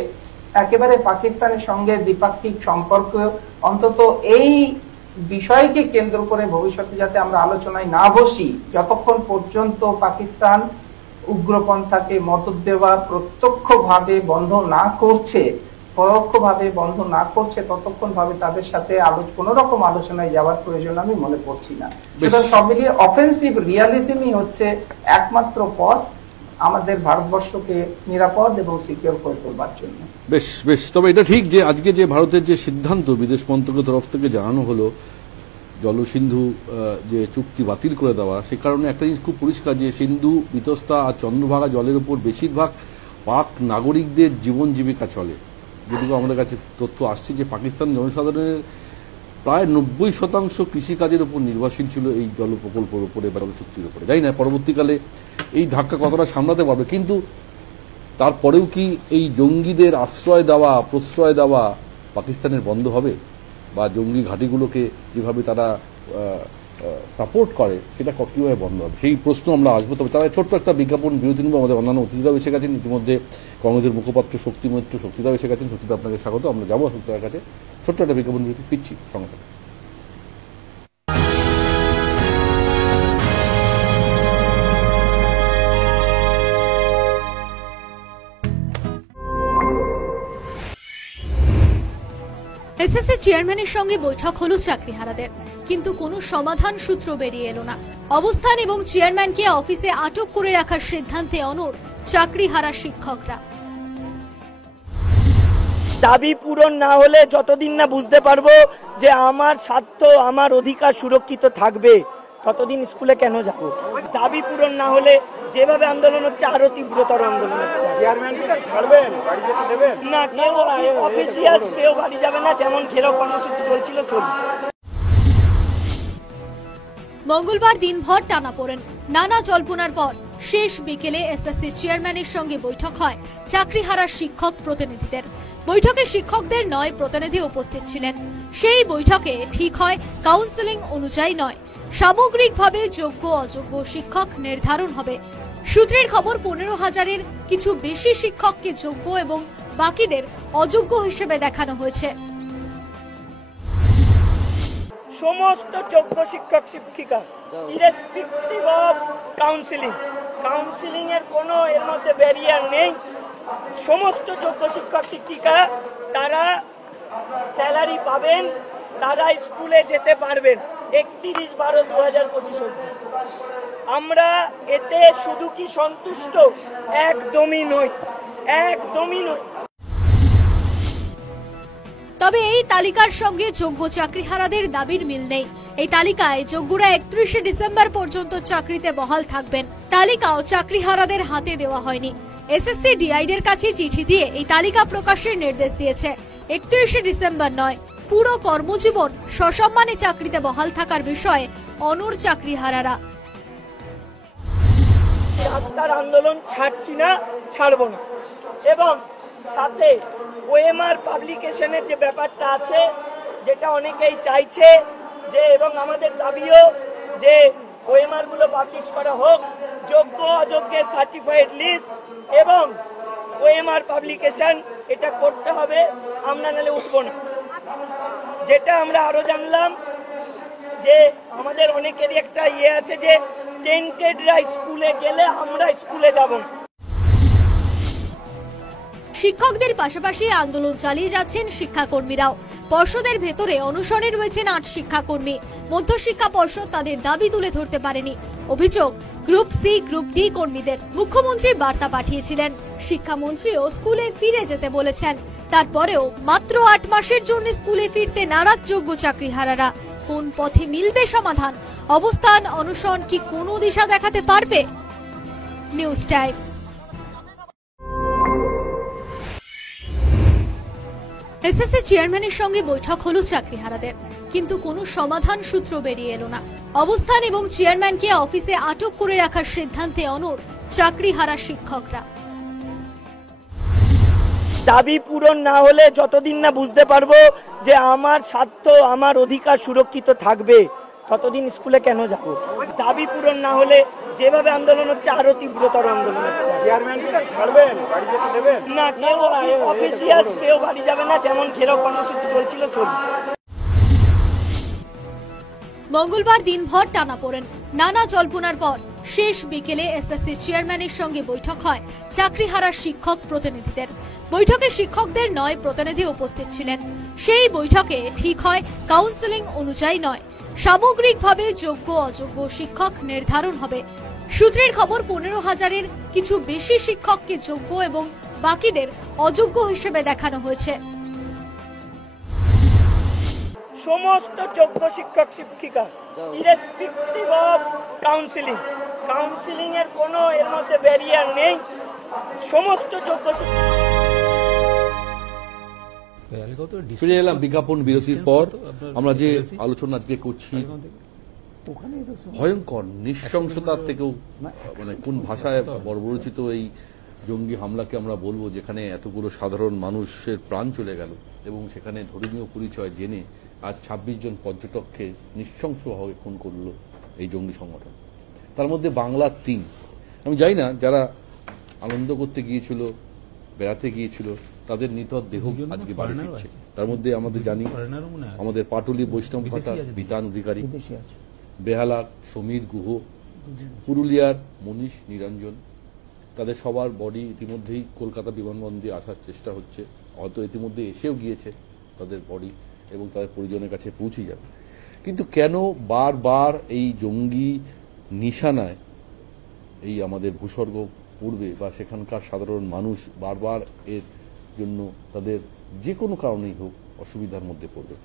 একেবারে পাকিস্তানের সঙ্গে দ্বিপাক্ষিক সম্পর্ক অন্তত এই বিষয়কে কেন্দ্র করে ভবিষ্যতে যাতে আমরা আলোচনায় না বসি, যতক্ষণ পর্যন্ত পাকিস্তান উগ্রপন্থাকে মদত দেওয়া প্রত্যক্ষভাবে বন্ধ না করছে, পরোক্ষভাবে বন্ধ না করছে, ততক্ষণ ভাবে তাদের সাথে কোন রকম আলোচনায় যাওয়ার প্রয়োজন আমি মনে করছি না। সব মিলিয়ে অফেন্সিভ রিয়ালিজমই হচ্ছে একমাত্র পথ আমাদের ভারতবর্ষকে নিরাপদ এবং সিকিউর করে তোলবার জন্য। বেশ বেশ, তবে এটা ঠিক যে আজকে যে ভারতের যে সিদ্ধান্ত বিদেশ মন্ত্রকের তরফ থেকে জানানো হলো জলসিন্ধু যে চুক্তি বাতিল করে দেওয়া, সে কারণে একটা জিনিস খুব পরিষ্কার যে সিন্ধু, বিতস্তা আর চন্দ্রভাগা জলের উপর বেশিরভাগ পাক নাগরিকদের জীবন জীবিকা চলে। যেটুকু আমাদের কাছে তথ্য আসছে যে পাকিস্তান জনসাধারণের প্রায় 90% কৃষিকাজের উপর নির্ভরশীল ছিল এই জল প্রকল্পের উপরে বা চুক্তির উপরে। জানি না পরবর্তীকালে এই ধাক্কা কতটা সামলাতে পারবে, কিন্তু তারপরেও কি এই জঙ্গিদের আশ্রয় দেওয়া, প্রশ্রয় দেওয়া পাকিস্তানের বন্ধ হবে, বা জঙ্গি ঘাঁটিগুলোকে যেভাবে তারা সাপোর্ট করে সেটা কিভাবে বন্ধ হবে, সেই প্রশ্ন আমরা আসবো। তবে তারা ছোট্ট একটা বিজ্ঞাপন বিরতি নিব। আমাদের অন্যান্য অতিথিরাও এসে গেছেন, ইতিমধ্যে কংগ্রেসের মুখপাত্র শক্তিদাও এসে গেছেন। শক্তিদা, আপনাকে স্বাগত। আমরা যাবো শক্তিদার কাছে, ছোট্ট একটা বিজ্ঞাপন বিরতি, ফিরছি সঙ্গে থাকুন। এসএসসি চেয়ারম্যানের সঙ্গে বৈঠক হলো চাকরিহারাদের, কিন্তু কোনো সমাধান সূত্র বেরিয়ে এলো না। অবস্থান এবং চেয়ারম্যানকে অফিসে আটক করে রাখার সিদ্ধান্তে অনড় চাকরিহারা শিক্ষকরা। দাবি পূরণ না হলে যতদিন না বুঝতে পারবো যে আমার স্বার্থ, আমার অধিকার সুরক্ষিত থাকবে, ততদিন স্কুলে কেন যাব? দাবি পূরণ না হলে যেভাবে আন্দোলন হচ্ছে আরো তীব্রতর আন্দোলন হচ্ছে। না, কেউ অফিসিয়াল কেউ বাড়ি যাবে না, যেমন ঘেরাও কর্মসূচি চলছিল চলবে। মঙ্গলবার দিনভর টানাপোড়েন, নানা জল্পনার পর শেষ বিকেলে এসএসসি চেয়ারম্যানের সঙ্গে বৈঠক হয় চাকরিহারা শিক্ষক প্রতিনিধিদের। বৈঠকে শিক্ষকদের 9 প্রতিনিধি উপস্থিত ছিলেন। সেই বৈঠকে ঠিক হয় কাউন্সেলিং অনুযায়ী নয়, সামগ্রিকভাবে যোগ্য অযোগ্য শিক্ষক নির্ধারণ হবে। সূত্রের খবর 15,000-এর কিছু বেশি শিক্ষককে যোগ্য এবং বাকিদের অযোগ্য হিসেবে দেখানো হয়েছে। সমস্ত যোগ্য শিক্ষক শিক্ষিকা, ইরেসপেক্টিভ অফ কাউন্সিলিং এর কোনো এর মধ্যে ব্যারিয়ার নেই। সমস্ত যোগ্য শিক্ষক শিক্ষিকা তারা স্যালারি পাবেন, তারা স্কুলে যেতে পারবেন 31/12/2025 অবধি। আমরা এতে শুধু কি সন্তুষ্ট? একদমই নই, একদমই নই। তবে এই তালিকার সঙ্গে যোগ্য চাকরিহারাদের দাবির মিল নেই। এই তালিকায় যোগ্যরা 31শে ডিসেম্বর পর্যন্ত চাকরিতে বহাল থাকবেন। তালিকাও চাকরিহারাদের হাতে দেওয়া হয়নি। এসএসসি ডিআইদের কাছে চিঠি দিয়ে এই তালিকা প্রকাশের নির্দেশ দিয়েছে। 31শে ডিসেম্বর নয়, পুরো কর্মজীবন সসম্মানে চাকরিতে বহাল থাকার বিষয়ে অনড় চাকরিহারারা। তার আন্দোলন ছাড়ছি না, ছাড়বো না। এবং সাথে ওএমআর পাবলিকেশনের যে ব্যাপারটা আছে, যেটা অনেকেই চাইছে যে, এবং আমাদের দাবিও যে ওএমআর গুলো পাবলিশ করা হোক, যোগ্য অযোগ্যের সার্টিফাইড লিস্ট এবং ওএমআর পাবলিকেশন, এটা করতে হবে, আমরা নাহলে উঠবো না। যেটা আমরা আরো জানলাম যে আমাদের অনেকেরই একটা আছে যে টেন্টেডরা স্কুলে গেলে আমরা স্কুলে যাব না। শিক্ষকদের পাশাপাশি আন্দোলন চালিয়ে যাচ্ছেন শিক্ষাকর্মীরাও। পর্ষদের ভেতরে অনশনে রয়েছেন ৮ শিক্ষাকর্মী। মধ্যশিক্ষা পর্ষদ তাদের দাবি তুলে ধরতে পারেনি। অভিযোগ, গ্রুপ সি, গ্রুপ ডি কর্মীদের মুখ্যমন্ত্রী বার্তা পাঠিয়েছিলেন, শিক্ষামন্ত্রীও স্কুলে ফিরে যেতে বলেছেন। তারপরেও মাত্র ৮ মাসের জন্য স্কুলে ফিরতে নারাজ যোগ্য চাকরিহারারা। কোন পথে মিলবে সমাধান? অবস্থান, অনশন কি কোনো দিশা দেখাতে পারবে? News time. এসএসসি চেয়ারম্যানের সঙ্গে বৈঠক হলো চাকরিহারাদের, কিন্তু কোনো সমাধান সূত্র বেরিয়ে এলো না। অবস্থান এবং চেয়ারম্যানকে অফিসে আটক করে রাখার সিদ্ধান্তে অনড় চাকরিহারা শিক্ষকরা। দাবি পূরণ না হলে যতদিন না বুঝতে পারবো যে আমার স্বার্থ, আমার অধিকার সুরক্ষিত থাকবে, ততদিন স্কুলে কেন যাব? দাবি পূরণ না হলে যেভাবে আন্দোলন হচ্ছে আরো তীব্রতর আন্দোলন হচ্ছে। না, কেউ অফিসিয়াল কেউ বাড়ি যাবে না, যেমন ঘেরাও কর্মসূচি চলছিল চলবে। মঙ্গলবার দিনভর টানাপোড়েন, নানা জল্পনার পর শেষ বিকেলে এসএসসি চেয়ারম্যানের সঙ্গে বৈঠক হয় চাকরিহারা শিক্ষক প্রতিনিধিদের। বৈঠকে শিক্ষকদের 9 প্রতিনিধি উপস্থিত ছিলেন। সেই বৈঠকে ঠিক হয় কাউন্সেলিং অনুযায়ী নয়, সামগ্রিকভাবে যোগ্য অযোগ্য শিক্ষক নির্ধারণ হবে। সূত্রের খবর, 15,000-এর কিছু বেশি শিক্ষককে যোগ্য এবং বাকিদের অযোগ্য হিসেবে দেখানো হয়েছে। সমস্ত যোগ্য শিক্ষক শিক্ষিকা, ইরেসপেক্টিভ অফ কাউন্সিলিং, কাউন্সিলিং এর কোনো এর মধ্যে ব্যারিয়ার নেই, সমস্ত যোগ্য শিক্ষক। ফিরে এলাম বিজ্ঞাপন বিরতির পর। আমরা যে আলোচনা আজকে করছি, ভয়ঙ্কর নৃশংসতার থেকেও, মানে কোন ভাষায় বর্বরচিত এই জঙ্গি হামলাকে আমরা বলবো, যেখানে এতগুলো সাধারণ মানুষের প্রাণ চলে গেল এবং সেখানে ধর্মীয় পরিচয় জেনে আজ 26 জন পর্যটককে নৃশংসভাবে খুন করলো এই জঙ্গি সংগঠন। তার মধ্যে বাংলার 3। আমি জানি না যারা আনন্দ করতে গিয়েছিল, বেড়াতে গিয়েছিল, তাদের নিথর দেহ আজকে বাড়ি ফিরছে। তার মধ্যে আমাদের জানি আমাদের পাটুলি বৈষ্ণব ভাতা বিতান অধিকারী, বেহালার সমীর গুহ, পুরুলিয়ার মনীষ নিরঞ্জন, তাদের সবার বডি ইতিমধ্যেই কলকাতা বিমানবন্দরে আসার চেষ্টা হচ্ছে, হয়তো ইতিমধ্যে এসেও গিয়েছে তাদের বডি এবং তাদের পরিজনের কাছে পৌঁছে যাবে। কিন্তু কেন বারবার এই জঙ্গি নিশানায় এই আমাদের ভূস্বর্গ পড়বে বা সেখানকার সাধারণ মানুষ বারবার এর জন্য তাদের যে কোনো কারণেই হোক অসুবিধার মধ্যে পড়বে?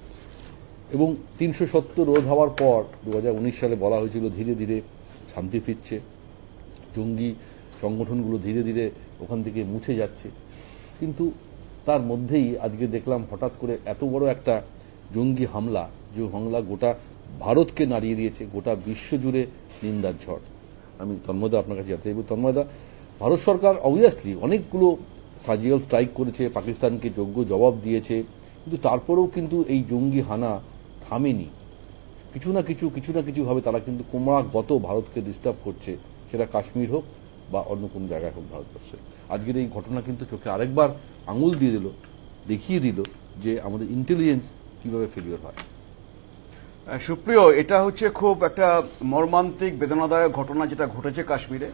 এবং 370 রোধ হওয়ার পর 2019 সালে বলা হয়েছিল ধীরে ধীরে শান্তি ফিরছে, জঙ্গি সংগঠনগুলো ধীরে ধীরে ওখান থেকে মুছে যাচ্ছে। কিন্তু তার মধ্যেই আজকে দেখলাম হঠাৎ করে এত বড় একটা জঙ্গি হামলা, যে হামলা গোটা ভারতকে নাড়িয়ে দিয়েছে, গোটা বিশ্বজুড়ে নিন্দার ঝড়। আমি তন্ময়দা আপনার কাছে জানতে চাইব, তন্ময়দা, ভারত সরকার অবভিয়াসলি অনেকগুলো সার্জিক্যাল স্ট্রাইক করেছে, পাকিস্তানকে যোগ্য জবাব দিয়েছে, কিন্তু তারপরেও কিন্তু এই জঙ্গি হানা থামেনি। কিছু না কিছু ভাবে তারা কিন্তু ক্রমাগত ভারতকে ডিস্টার্ব করছে, সেটা কাশ্মীর হোক বা অন্য কোনো জায়গায় হোক ভারতবর্ষে। আজকের এই ঘটনা কিন্তু চোখে আরেকবার আঙুল দিয়ে দিল, দেখিয়ে দিল যে আমাদের ইন্টেলিজেন্স কিভাবে ফেলিওর হয়। সুপ্রিয়, এটা হচ্ছে খুব একটা মর্মান্তিক বেদনাদায়ক ঘটনা যেটা ঘটেছে কাশ্মীরে।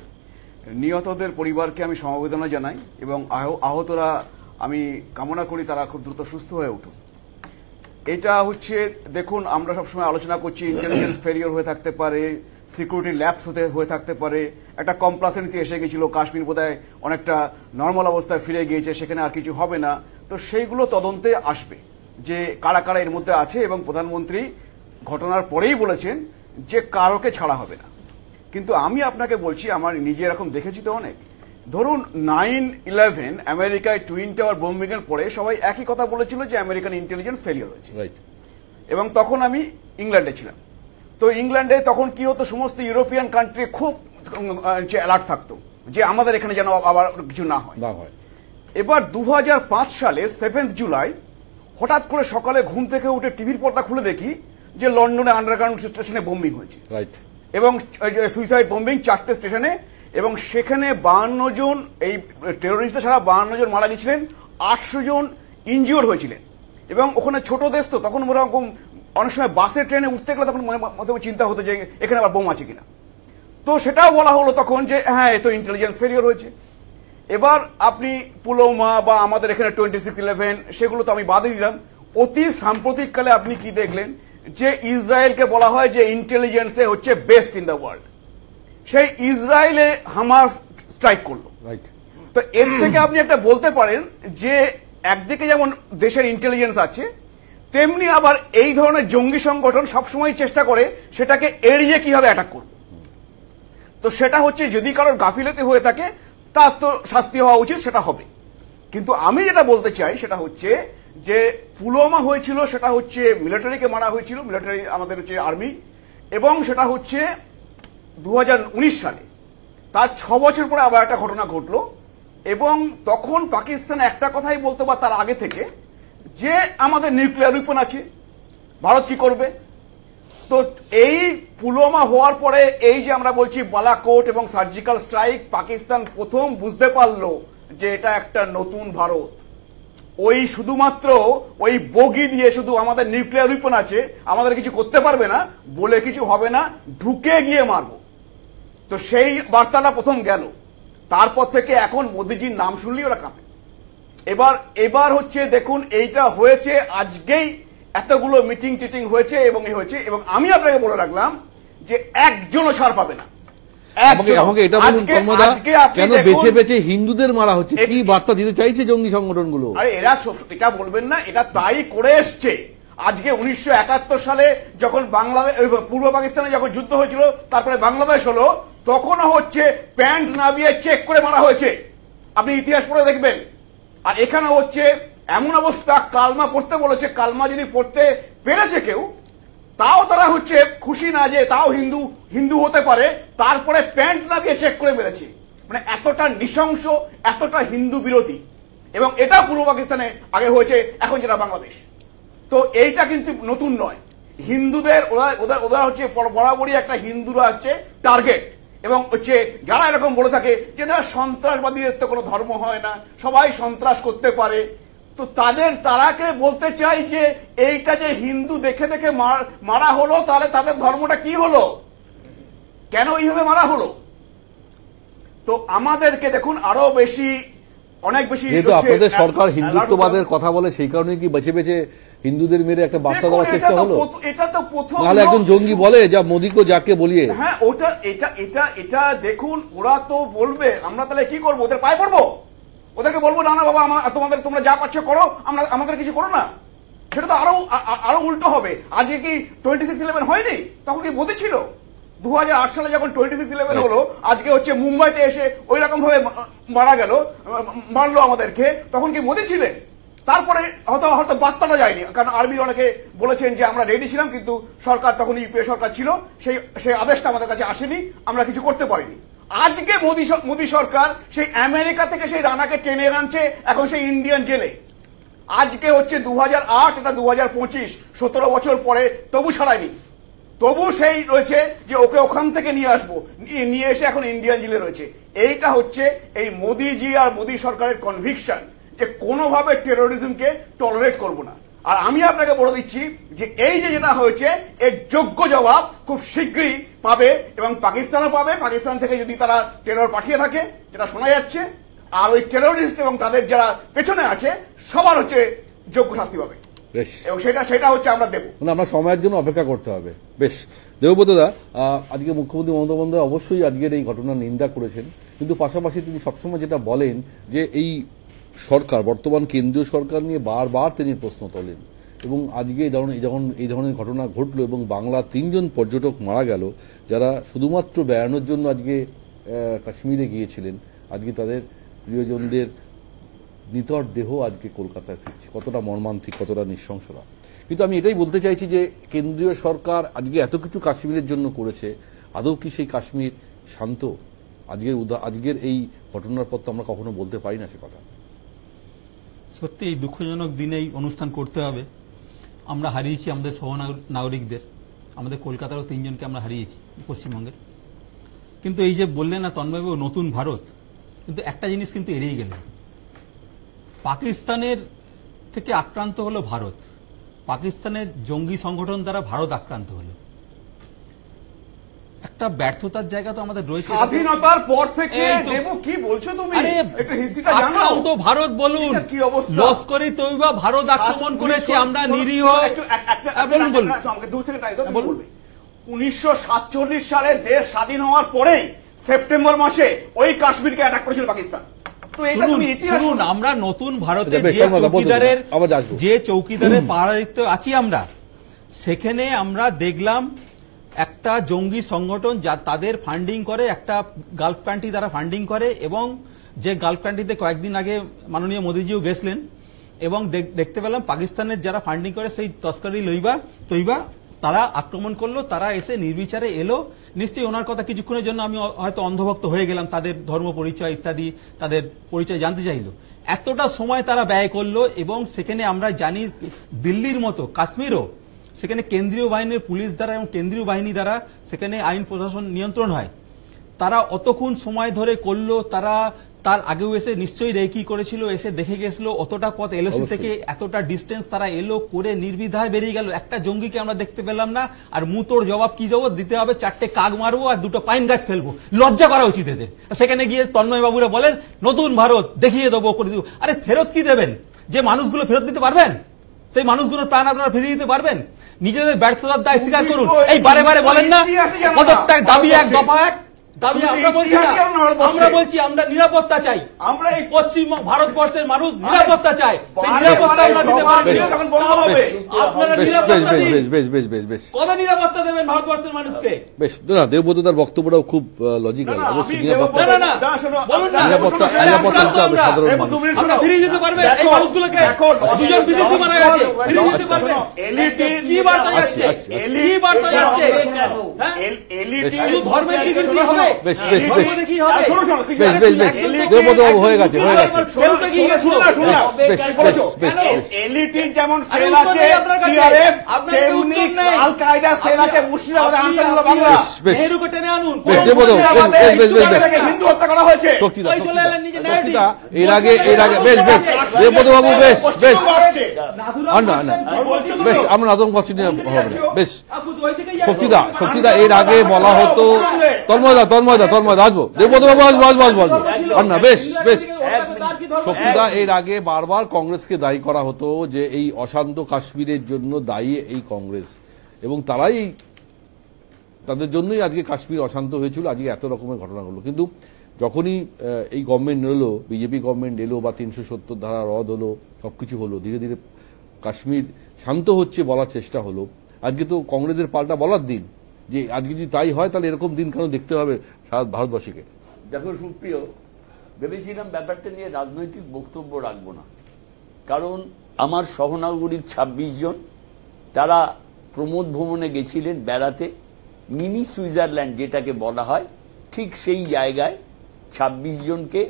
নিহতদের পরিবারকে আমি সমবেদনা জানাই এবং আহতরা আমি কামনা করি তারা খুব দ্রুত সুস্থ হয়ে উঠুক। এটা হচ্ছে, দেখুন, আমরা সবসময় আলোচনা করছি ইন্টেলিজেন্স ফেলিওর হয়ে থাকতে পারে, সিকিউরিটি ল্যাপস হয়ে থাকতে পারে, একটা কমপ্লাসেন্সি এসে গেছিল, কাশ্মীর বোধহয় অনেকটা নর্মাল অবস্থায় ফিরে গিয়েছে, সেখানে আর কিছু হবে না। তো সেইগুলো তদন্তে আসবে যে কারা কারা এর মধ্যে আছে, এবং প্রধানমন্ত্রী ঘটনার পরেই বলেছেন যে কারোকে ছাড়া হবে না। কিন্তু আমি আপনাকে বলছি, আমার নিজে এরকম দেখেছি তো অনেক। ধরুন 9/11 আমেরিকায় টুইন টাওয়ার বোম্বিং এর পরে সবাই একই কথা বলেছিল যে আমেরিকান ইন্টেলিজেন্স ফেলিওর হয়েছে, এবং তখন আমি ইংল্যান্ডে ছিলাম। তো ইংল্যান্ডে তখন কি হতো, সমস্ত ইউরোপিয়ান কান্ট্রি খুব অ্যালার্ট থাকতো, যে আমাদের এখানে যেন আবার কিছু না হয়। এবার 2005 সালে 7 জুলাই হঠাৎ করে সকালে ঘুম থেকে উঠে টিভির পর্দা খুলে দেখি যে লন্ডনে আন্ডারগ্রাউন্ড স্টেশনে বোম্বিং হয়েছে, এবং সুইসাইড বোম্বিং 4টে স্টেশনে, এবং সেখানে 52 জন এই টেরোরিস্টদের ছাড়া 52 জন মারা গেছিলেন, 800 জন ইনজিওর্ড হয়েছিলেন। এবং ওখানে ছোট দেশ তো, তখন ওরকম অনেক সময় বাসে ট্রেনে উঠতে গেলে তখন মনে চিন্তা হতো যে এখানে আবার বোম আছে কিনা। তো সেটাও বলা হলো তখন যে হ্যাঁ এ তো ইন্টেলিজেন্স ফেলিওর হয়েছে। এবার আপনি পুলওয়ামা বা আমাদের এখানে 26/11 সেগুলো তো আমি বাদই দিলাম। অতি সাম্প্রতিককালে আপনি কি দেখলেন যে ইসরায়েলকে বলা হয় যে ইন্টেলিজেন্সে হচ্ছে বেস্ট ইন দ্য ওয়ার্ল্ড, সেই ইসরায়েলে হামাস স্ট্রাইক করলো। তো এর থেকে আপনি একটা বলতে পারেন যে একদিকে যেমন দেশের ইন্টেলিজেন্স আছে, তেমনি আবার এই ধরনের জঙ্গি সংগঠন সবসময় চেষ্টা করে সেটাকে এড়িয়ে কিভাবে অ্যাটাক করবে। তো সেটা হচ্ছে যদি কারোর গাফিলতি হয়ে থাকে তার তো শাস্তি হওয়া উচিত, সেটা হবে। কিন্তু আমি যেটা বলতে চাই সেটা হচ্ছে যে পুলওয়ামা হয়েছিল সেটা হচ্ছে মিলিটারিকে মারা হয়েছিল, মিলিটারি আমাদের হচ্ছে আর্মি, এবং সেটা হচ্ছে 2019 সালে, তার 6 বছর পরে আবার একটা ঘটনা ঘটলো। এবং তখন পাকিস্তান একটা কথাই বলতো বা তার আগে থেকে যে আমাদের নিউক্লিয়ার ওয়েপন আছে, ভারত কি করবে। তো এই পুলওয়ামা হওয়ার পরে এই যে আমরা বলছি বালাকোট এবং সার্জিক্যাল স্ট্রাইক, পাকিস্তান প্রথম বুঝতে পারলো যে এটা একটা নতুন ভারত। ওই শুধুমাত্র ওই বগি দিয়ে শুধু আমাদের নিউক্লিয়ার ওয়েপন আছে, আমাদের কিছু করতে পারবে না বলে কিছু হবে না, ঢুকে গিয়ে মারবো। তো সেই বার্তাটা প্রথম গেল, তারপর থেকে এখন মোদিজির নাম শুনলেই ওরা কাঁপে। এবার হচ্ছে দেখুন এইটা হয়েছে আজকেই, এতগুলো মিটিং টিটিং হয়েছে এবং হয়েছে, এবং আমি আপনাকে বলে রাখলাম যে একজনও ছাড় পাবে না। কেন বেছে বেছে হিন্দুদের মারা হচ্ছে, কি বার্তা দিতে চাইছে জঙ্গি সংগঠনগুলো? আরে এরা এটা বলবেন না, এটা তাই করে এসছে। আজকে 1971 সালে যখন বাংলাদেশ পূর্ব পাকিস্তানে যখন যুদ্ধ হয়েছিল, তারপরে বাংলাদেশ হলো, তখনও হচ্ছে প্যান্ট নামিয়ে চেক করে মারা হয়েছে, আপনি ইতিহাস পড়ে দেখবেন। আর এখানে হচ্ছে এমন অবস্থা, কালমা পড়তে বলেছে, কালমা যদি পড়তে পেরেছে কেউ তাও তারা হচ্ছে খুশি না যে তাও হিন্দু হতে পারে, তারপরে প্যান্ট নামিয়ে চেক করে মেরেছে। মানে এতটা নৃশংস, এতটা হিন্দু বিরোধী। এবং এটা পূর্ব পাকিস্তানে আগে হয়েছে, এখন যেটা বাংলাদেশ। তো এইটা কিন্তু নতুন নয়। হিন্দুদের ওরা হচ্ছে বরাবরই একটা হিন্দুরা হচ্ছে টার্গেট, এবং হচ্ছে যারা এরকম বলে থাকে যে না সন্ত্রাসবাদীদের তো কোনো ধর্ম হয় না, সবাই সন্ত্রাস করতে পারে, তো তারাকে বলতে চাই যে এইটা যে হিন্দু দেখে দেখে মারা হলো, তাহলে তাদের ধর্মটা কি হলো, কেন এইভাবে মারা হলো? তো আমাদেরকে দেখুন আরো বেশি, অনেক বেশি, আপনাদের সরকার হিন্দুত্ববাদের কথা বলে, সেই কারণে কি বেছে বেছে হিন্দুদের মেরে একটা বার্তা দেওয়ার চেষ্টা হলো? এটা তো প্রথম, নাহলে একজন জঙ্গি বলে যা মোদিকে যাকে বলিয়ে, হ্যাঁ ওটা এটা দেখুন, ওরা তো বলবে, আমরা তাহলে কি করবো, ওদের পায়ে পড়বো, ওদেরকে বলবো না না বাবা তোমরা যা পাচ্ছ করো, আমাদের কিছু করো না। সেটা তো আরো উল্টো হবে। আজকে কি 26/11 হয়নি? তখন কি মোদি ছিল? 2008 সালে যখন 26/11 হলো, আজকে হচ্ছে মুম্বাইতে এসে ওই রকম ভাবে মারলো আমাদেরকে, তখন কি মোদি ছিলেন? তারপরে হয়তো বার্তাটা যায়নি, কারণ আর্মির অনেকে বলেছেন যে আমরা রেডি ছিলাম, কিন্তু সরকার তখন ইউপিএ সরকার ছিল, সেই আদেশটা আমাদের কাছে আসেনি, আমরা কিছু করতে পারিনি। আজকে মোদি সরকার সেই আমেরিকা থেকে সেই রানাকে টেনে আনছে, এখন সেই ইন্ডিয়ান জেলে। আজকে হচ্ছে 2008, এটা 2025, 17 বছর পরে তবু ছাড়ায়নি, তবু সেই রয়েছে যে ওকে ওখান থেকে নিয়ে আসবো, নিয়ে এসে এখন ইন্ডিয়ান জেলে রয়েছে। এইটা হচ্ছে এই মোদিজি আর মোদি সরকারের কনভিকশন যে কোনোভাবে টেরোরিজমকে টলারেট করব না। আর আমি আপনাকে বলে দিচ্ছি যে এই যেটা হয়েছে এর যোগ্য জবাব খুব শীঘ্রই পাবে, এবং পাকিস্তানও পাবে। পাকিস্তান থেকে যদি তারা টেরর পাঠিয়ে থাকে, যেটা শোনা যাচ্ছে, আর ওই টেররিস্ট এবং তাদের যারা পেছনে আছে সবার হচ্ছে যোগ্য শাস্তি পাবে, এবং সেটা হচ্ছে আমরা দেবো না, আমরা সময়ের জন্য অপেক্ষা করতে হবে। বেশ, দেবব্রতদা, আজকে মুখ্যমন্ত্রী মমতা বন্দ্যোপাধ্যায় অবশ্যই আজকের এই ঘটনার নিন্দা করেছেন, কিন্তু পাশাপাশি তিনি সবসময় যেটা বলেন যে এই সরকার, বর্তমান কেন্দ্রীয় সরকার নিয়ে বারবার তিনি প্রশ্ন তোলেন, এবং আজকে যখন এই ধরনের ঘটনা ঘটলো এবং বাংলা 3 জন পর্যটক মারা গেল, যারা শুধুমাত্র বেড়ানোর জন্য আজকে কাশ্মীরে গিয়েছিলেন, আজকে তাদের প্রিয়জনদের নিথর দেহ আজকে কলকাতায় ফিরছে, কতটা মর্মান্তিক, কতটা নৃশংসতা। কিন্তু আমি এটাই বলতে চাইছি যে কেন্দ্রীয় সরকার আজকে এত কিছু কাশ্মীরের জন্য করেছে, আদৌ কি সেই কাশ্মীর শান্ত? আজকের এই ঘটনার পর তো আমরা কখনো বলতে পারি না সে কথা। সত্যি এই দুঃখজনক দিনেই অনুষ্ঠান করতে হবে। আমরা হারিয়েছি আমাদের সহনাগরিকদের, আমাদের কলকাতারও 3 জনকে আমরা হারিয়েছি পশ্চিমবঙ্গের। কিন্তু এই যে বললেন না তন্ময়বাবু নতুন ভারত, কিন্তু একটা জিনিস কিন্তু এড়িয়ে গেলেন, পাকিস্তানের থেকে আক্রান্ত হলো ভারত, পাকিস্তানের জঙ্গি সংগঠন দ্বারা ভারত আক্রান্ত হলো। একটা ব্যর্থতার জায়গা তো আমাদের রয়েছে। স্বাধীনতার পর থেকে দেবু কি বলছো তুমি? একটু হিস্ট্রিটা জানো। আক্রান্ত ভারত বলুন, লস্করি তৈবা ভারত আক্রমণ করেছে, আমরা নিরীহ। বলুন বলুন, আমাকে 2 সেকেন্ড টাইম দাও। 1947 সালে দেশ স্বাধীন হওয়ার পরেই সেপ্টেম্বর মাসে ওই কাশ্মীরকে অ্যাটাক করেছিল পাকিস্তান। শুনুন, আমরা নতুন ভারতে যে চৌকিদারের পাহারা দিতে আছি আমরা, সেখানে আমরা দেখলাম একটা জঙ্গি সংগঠন যা তাদের ফান্ডিং করে, একটা গালফ কান্ট্রি দ্বারা ফান্ডিং করে, এবং যে গালফ কান্ট্রিতে কয়েকদিন আগে মাননীয় মোদীজিও গেছিলেন, এবং দেখতে পেলাম পাকিস্তানের যারা ফান্ডিং করে সেই তস্করি তৈবা তারা আক্রমণ করলো, তারা এসে নির্বিচারে এলো। নিশ্চয়ই ওনার কথা কিছুক্ষণের জন্য আমি হয়তো অন্ধভক্ত হয়ে গেলাম, তাদের ধর্ম পরিচয় ইত্যাদি তাদের পরিচয় জানতে চাইলো। এতটা সময় তারা ব্যয় করলো, এবং সেখানে আমরা জানি দিল্লির মতো কাশ্মীরও সেখানে কেন্দ্রীয় বাহিনীর পুলিশ দ্বারা এবং কেন্দ্রীয় বাহিনী দ্বারা সেখানে আইন প্রশাসন নিয়ন্ত্রণ হয়। তারা অতক্ষণ সময় ধরে করলো, তারা তার আগেও এসে নিশ্চয়ই রেকি করেছিল, এসে দেখে গেছিল অতটা পথ এলওসি থেকে এতটা ডিস্টেন্স তারা এলো করে নির্বিধায় বেরিয়ে গেল। একটা জঙ্গিকে আমরা দেখতে পেলাম না। আর মুতোর জবাব কি জবাব দিতে হবে? 4টে কাক মারবো আর 2টো পাইন গাছ ফেলবো। লজ্জা করা উচিত এদের। সেখানে গিয়ে তন্ময় বাবুরা বলেন নতুন ভারত দেখিয়ে দেবো, করে দেবো। আরে ফেরত কি দেবেন? যে মানুষগুলো ফেরত দিতে পারবেন? সেই মানুষগুলোর প্রাণ আপনারা ফিরিয়ে দিতে পারবেন? নিজেদের ব্যর্থতার দায় স্বীকার করুন। এই বারে বারে বলেন না পদত্যাগ দাবি, এক দফা এক দাবি। আমরা বলছি আমরা নিরাপত্তা চাই। আমরা এই পশ্চিম ভারতবর্ষের মানুষ নিরাপত্তা চাই। নিরাপত্তা আমরা দিতে পারবো। আপনারা নিরাপত্তা দিন। কবে নিরাপত্তা দেবেন ভারতবর্ষের মানুষকে? বেশ না, দেবব্রত তার বক্তব্যটাও খুব লজিক্যাল। অবশ্যই নিরাপত্তা ফিরিয়ে দিতে পারবে এই মানুষগুলোকে। 2 জন বিদেশি মারা গেছে, ফিরিয়ে দিতে পারবে? কি বার্তা যাচ্ছে? কি বার্তা যাচ্ছে? ধর্মের কি হবে? যেমন সেল আছে, আল কায়দা সেল আছে মুর্শিদাবাদে, নেহরুকে টেনে আনুন। হিন্দু হত্যা করা হয়েছে। এর আগে বেশ বেশ দেবব্রত বাবু বেশ বেশ বেশ আমরা আদম করছি না, হবে না। বেশ শক্তিদা এর আগে বলা হতো তন্ময়দা আসবো, দেবব্রত বাবু আসবো না। বেশ বেশ শক্তিদা এর আগে বারবার কংগ্রেসকে দায়ী করা হতো যে এই অশান্ত কাশ্মীরের জন্য দায়ী এই কংগ্রেস, এবং তারাই তাদের জন্যই আজকে কাশ্মীর অশান্ত হয়েছিল, আজকে এত রকমের ঘটনা হলো। কিন্তু যখনই এই গভর্নমেন্ট এলো, বিজেপি গভর্নমেন্ট এলো বা 370 ধারা রদ হলো, সবকিছু হলো, ধীরে ধীরে কাশ্মীর শান্ত হচ্ছে বলার চেষ্টা হলো। আজকে তো কংগ্রেসের পাল্টা বলার দিন, যে আজকে যদি তাই হয় তাহলে এরকম দিন কেন দেখতে হবে সারা ভারতবাসীকে? দেখো সুপ্রিয়, ভেবেছিলাম ব্যাপারটা নিয়ে রাজনৈতিক বক্তব্য রাখবো না, কারণ আমার সহনাগরিক 26 জন তারা প্রমোদ ভ্রমণে গেছিলেন বেড়াতে, মিনি সুইজারল্যান্ড যেটাকে বলা হয়, ঠিক সেই জায়গায় 26 জনকে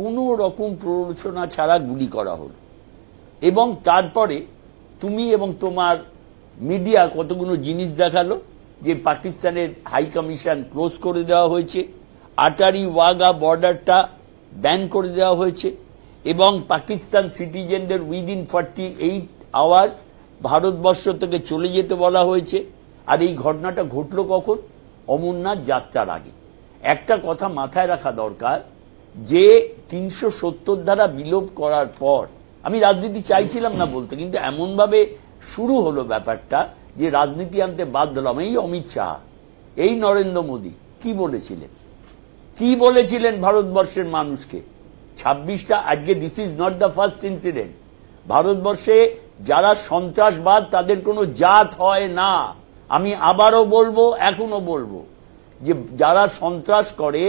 কোনো রকম প্ররোচনা ছাড়া গুলি করা হলো। এবং তারপরে তুমি এবং তোমার মিডিয়া কতগুলো জিনিস দেখালো, যে পাকিস্তানের হাই কমিশন ক্লোজ করে দেওয়া হয়েছে, আটারি ওয়াগা বর্ডারটা ব্যান করে দেওয়া হয়েছে, এবং পাকিস্তান সিটিজেনদের উইদিন 48 আওয়ার্স ভারতবর্ষ থেকে চলে যেতে বলা হয়েছে। আর এই ঘটনাটা ঘটলো কখন? অমরনাথ যাত্রার আগে। একটা কথা মাথায় রাখা দরকার, যে 370 ধারা বিলোপ করার পর, আমি রাজনীতি চাইছিলাম না বলতে, কিন্তু এমনভাবে শুরু হলো ব্যাপারটা যে রাজনীতি আনতে বাধ্য হলাম। এই অমিত শাহ, এই নরেন্দ্র মোদী কি বলেছিলেন ভারতবর্ষের মানুষকে? 26টা, আজকে this is not the first incident. ভারতবর্ষে যারা সন্ত্রাসবাদ তাদের কোনো জাত হয় না। আমি আবারও বলবো, এখনো বলবো, যে যারা সন্ত্রাস করে,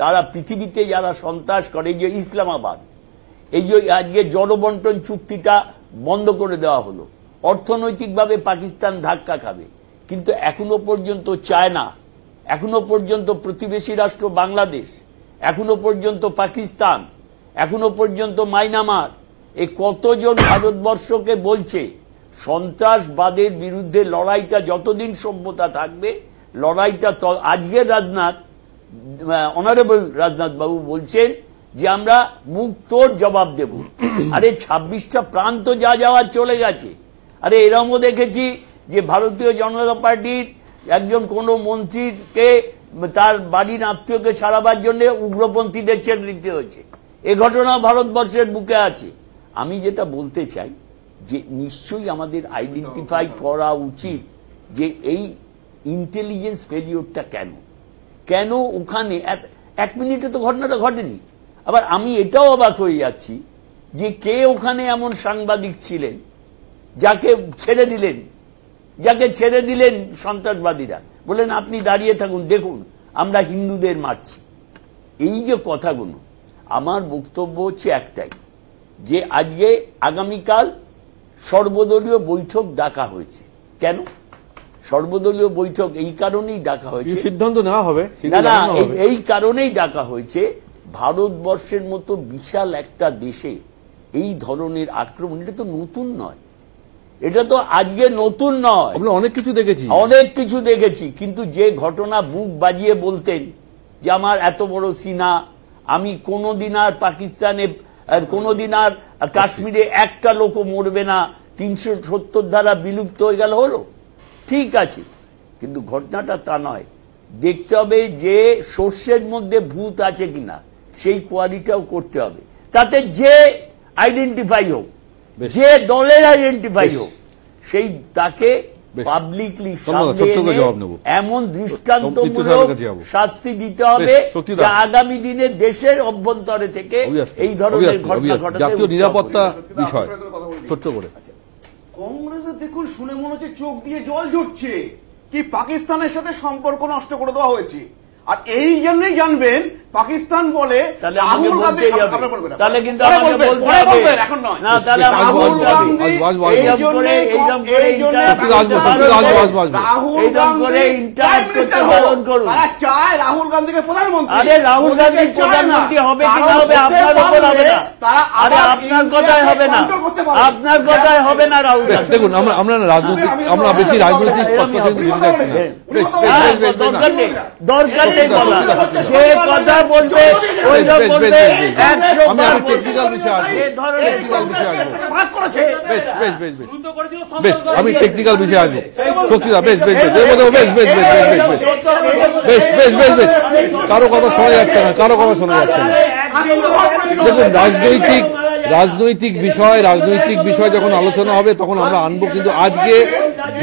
তারা পৃথিবীতে যারা সন্ত্রাস করে, যে ইসলামাবাদ, এই যে আজকে জনবন্টন চুক্তিটা বন্ধ করে দেওয়া হলো, অর্থনৈতিকভাবে পাকিস্তান ধাক্কা খাবে, কিন্তু এখনো পর্যন্ত চায় না। এখনো পর্যন্ত প্রতিবেশী রাষ্ট্র বাংলাদেশ এখনো পর্যন্ত পাকিস্তান, এখনো পর্যন্ত মায়ানমার, এ কতজন ভারতবর্ষকে বলছে সন্ত্রাসবাদের বিরুদ্ধে লড়াইটা যতদিন সভ্যতা থাকবে, লড়াইটা আজকে অনারেবল রাজনাথ বাবু বলছেন যে আমরা মুক্তোর জবাব দেব। আরে 26টা প্রান্ত যা যাওয়ার চলে গেছে। আরে এরকমও দেখেছি যে ভারতীয় জনতা পার্টির একজন কোন মন্ত্রীকে তার বাড়ির আত্মীয়কে ছাড়াবার জন্য উগ্রপন্থীদের ছেড়ে দিতে হয়েছে। এ ঘটনা ভারতবর্ষের বুকে আছে। আমি যেটা বলতে চাই যে নিশ্চয়ই আমাদের আইডেন্টিফাই করা উচিত যে এই ইন্টেলিজেন্স ফেলিওরটা কেন ওখানে 1 মিনিটে তো ঘটনাটা ঘটেনি। আবার আমি এটাও অবাক হয়ে যাচ্ছি যে কে ওখানে এমন সাংবাদিক ছিলেন যাকে ছেড়ে দিলেন সন্ত্রাসবাদীরা, বলেন আপনি দাঁড়িয়ে থাকুন, দেখুন আমরা হিন্দুদের মারছি। এই যে কথাগুলো, আমার বক্তব্য হচ্ছে একটাই যে আজকে আগামীকাল সর্বদলীয় বৈঠক ডাকা হয়েছে। কেন সর্বদলীয় বৈঠক? এই কারণেই ডাকা হয়েছে, সিদ্ধান্ত নেওয়া হবে না, এই কারণেই ডাকা হয়েছে ভারতবর্ষের মতো বিশাল একটা দেশে এই ধরনের আক্রমণ, এটা তো নতুন নয়, এটা তো আজকে নতুন নয়। আমরা অনেক কিছু দেখেছি, কিন্তু যে ঘটনা বুক বাজিয়ে বলতেন যে আমার এত বড় সিনা, আমি কোনোদিন আর পাকিস্তানে কোনোদিন আর কাশ্মীরে একটা লোকও মরবে না, 370 ধারা বিলুপ্ত হয়ে গেল, হলো ঠিক আছে, কিন্তু ঘটনাটা তা নয়। দেখতে হবে যে সর্ষের মধ্যে ভূত আছে কিনা, সেই কোয়ালিটিটাও করতে হবে। তাতে যে আইডেন্টিফাই হোক, যে দলের আইডেন্টিফাই হোক, সেই তাকে পাবলিকলি এমন দৃষ্টান্তমূলক শাস্তি দিতে হবে যা আগামী দিনে দেশের অভ্যন্তরে থেকে এই ধরনের ঘটনা ঘটাতে জাতীয় নিরাপত্তা বিষয়। ছোট্ট করে কংগ্রেসের দেখুন শুনে মনে হচ্ছে চোখ দিয়ে জল ঝরছে, কি পাকিস্তানের সাথে সম্পর্ক নষ্ট করে দেওয়া হয়েছে। আর এই জন্যই জানবেন পাকিস্তান বলে রাহুল গান্ধী, তাহলে কিন্তু আমাকে বলতে হবে এখন নয় না, তাহলে রাহুল গান্ধী চায় রাহুল গান্ধীকে প্রধানমন্ত্রী। আরে রাহুল গান্ধী প্রধানমন্ত্রী হবে কি না হবে আপনার উপর হবে না, আরে আপনার কথায় হবে না, আপনার কথায় হবে না রাহুল গান্ধী। দেখুন আমরা রাজনৈতিক, আমরা বেশি রাজনৈতিক দরকার নেই বলা, যে কথা বলবে আমি টেকনিক্যাল বিষয়ে আসবো। শক্তিদা কারো কথা শোনা যাচ্ছে না, দেখুন রাজনৈতিক বিষয় যখন আলোচনা হবে তখন আমরা আনবো, কিন্তু আজকে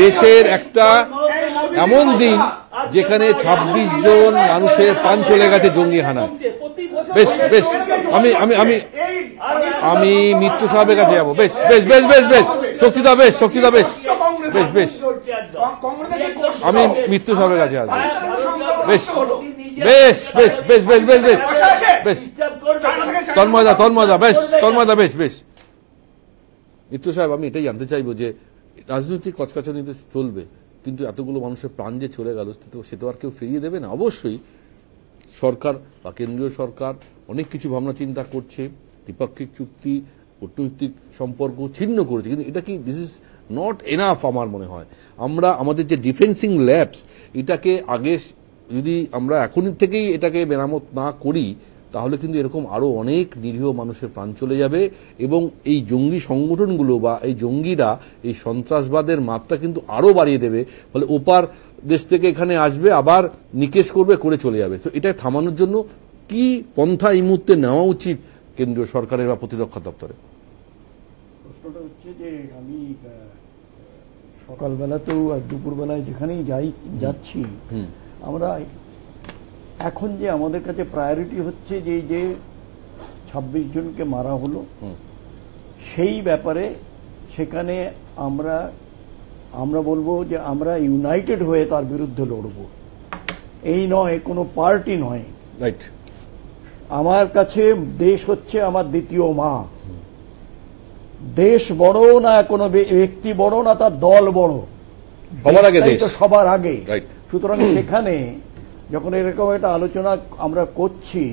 দেশের একটা এমন দিন যেখানে 26 জন মানুষের প্রাণ চলে গেছে জঙ্গি হানায়। আমি মৃত্যু সাহেবের কাছে যাবো। শক্তিদা আমি মৃত্যু সাহেবের কাছে আসবো। তন্ময়দা মৃত্যু সাহেব, আমি এটাই জানতে চাইবো যে রাজনৈতিক কচকাচানিতে চলবে, কিন্তু এতগুলো মানুষের প্রাণ যে চলে গেল সে তো আর কেউ ফিরিয়ে দেবে না। অবশ্যই সরকার বা কেন্দ্রীয় সরকার অনেক কিছু ভাবনা চিন্তা করছে, দ্বিপাক্ষিক চুক্তি, কূটনৈতিক সম্পর্ক ছিন্ন করেছে, কিন্তু এটা কি দিস ইজ নট এনাফ আমার মনে হয়। আমরা আমাদের যে ডিফেন্সিং ল্যাবস, এটাকে আগে যদি আমরা এখনই থেকেই এটাকে মেরামত না করি তাহলে কিন্তু এরকম আরো অনেক নিরীহ মানুষের প্রাণ চলে যাবে, এবং এই জঙ্গি সংগঠনগুলো বা এই জঙ্গিরা এই সন্ত্রাসবাদের মাত্রা কিন্তু আরো বাড়িয়ে দেবে। ফলে ওপার দেশ থেকে এখানে আসবে, আবার নিকেশ করে চলে যাবে। তো এটা থামানোর জন্য কি পন্থা এই মুহূর্তে নেওয়া উচিত কেন্দ্রীয় সরকারের বা প্রতিরক্ষা দপ্তরে? প্রশ্নটা হচ্ছে যে আমি সকালবেলাতেও আর দুপুরবেলায় যেখানেই যাচ্ছি, আমরা এখন যে আমাদের কাছে প্রায়োরিটি হচ্ছে যে 26 জনকে মারা হলো সেই ব্যাপারে, সেখানে আমরা বলবো যে আমরা ইউনাইটেড হয়ে তার বিরুদ্ধে লড়ব। এই নয়, কোনো পার্টি নয়। রাইট। আমার কাছে দেশ হচ্ছে আমার দ্বিতীয় মা। দেশ বড় না কোনো ব্যক্তি বড় না তার দল বড়, সবার আগে। সুতরাং সেখানে যখন এরকম একটা আলোচনা আমরা করছি,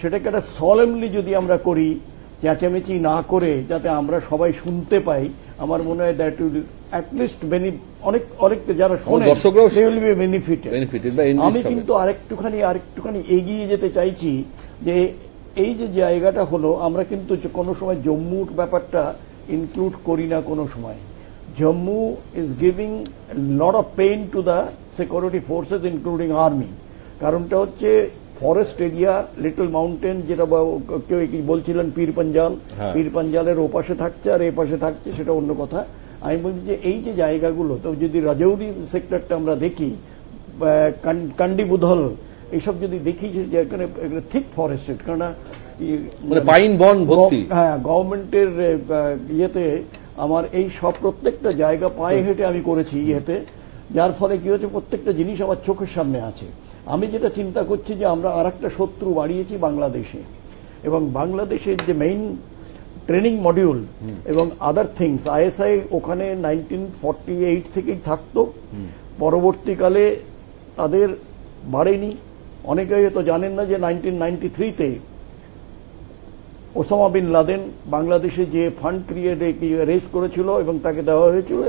সেটাকে একটা সলেমলি যদি আমরা করি, চেঁচামেচি না করে, যাতে আমরা সবাই শুনতে পাই, আমার মনে হয় দ্যাট উইল অ্যাটলিস্ট অনেক অনেক যারা শোনে দে উইল বি বেনিফিটেড। আমি কিন্তু আরেকটুখানি এগিয়ে যেতে চাইছি যে এই যে জায়গাটা হলো, আমরা কিন্তু কোনো সময় জম্মুর ব্যাপারটা ইনক্লুড করি না কোনো সময়। Jammu is giving lot of pain to the security forces including army. কারণটা হচ্ছে ফরেস্ট এরিয়া, লিটল মাউন্টেন, যেটা কেউ বলছিলেন পীর পাঞ্জাল, পীর পাঞ্জালের ওপাশে থাকছে আর এ পাশে থাকছে, সেটা অন্য কথা। আমি বলছি যে এই যে জায়গাগুলো, তো যদি রাজৌরি সেক্টরটা আমরা দেখি, কান্ডিবুধল, এইসব যদি দেখি যে এখানে থিক ফরেস্টেড, কারণ পাইন বন ভর্তি, হ্যাঁ, গভর্নমেন্টের ইয়েতে আমার এই সব প্রত্যেকটা জায়গা পায়ে হেঁটে আমি করেছি ইয়েতে, যার ফলে কি হচ্ছে প্রত্যেকটা জিনিস আমার চোখের সামনে আছে। আমি যেটা চিন্তা করছি যে আমরা আরেকটা শত্রু বাড়িয়েছি বাংলাদেশে, এবং বাংলাদেশের যে মেইন ট্রেনিং মডিউল এবং আদার থিংস, আইএসআই ওখানে 1948 থেকেই থাকতো, পরবর্তীকালে তাদের বাড়েনি। অনেকেই তো জানেন না যে 1993-তে ওসামা বিন লাদেন বাংলাদেশে যে ফান্ড রেজ করেছিল এবং তাকে দেওয়া হয়েছিল,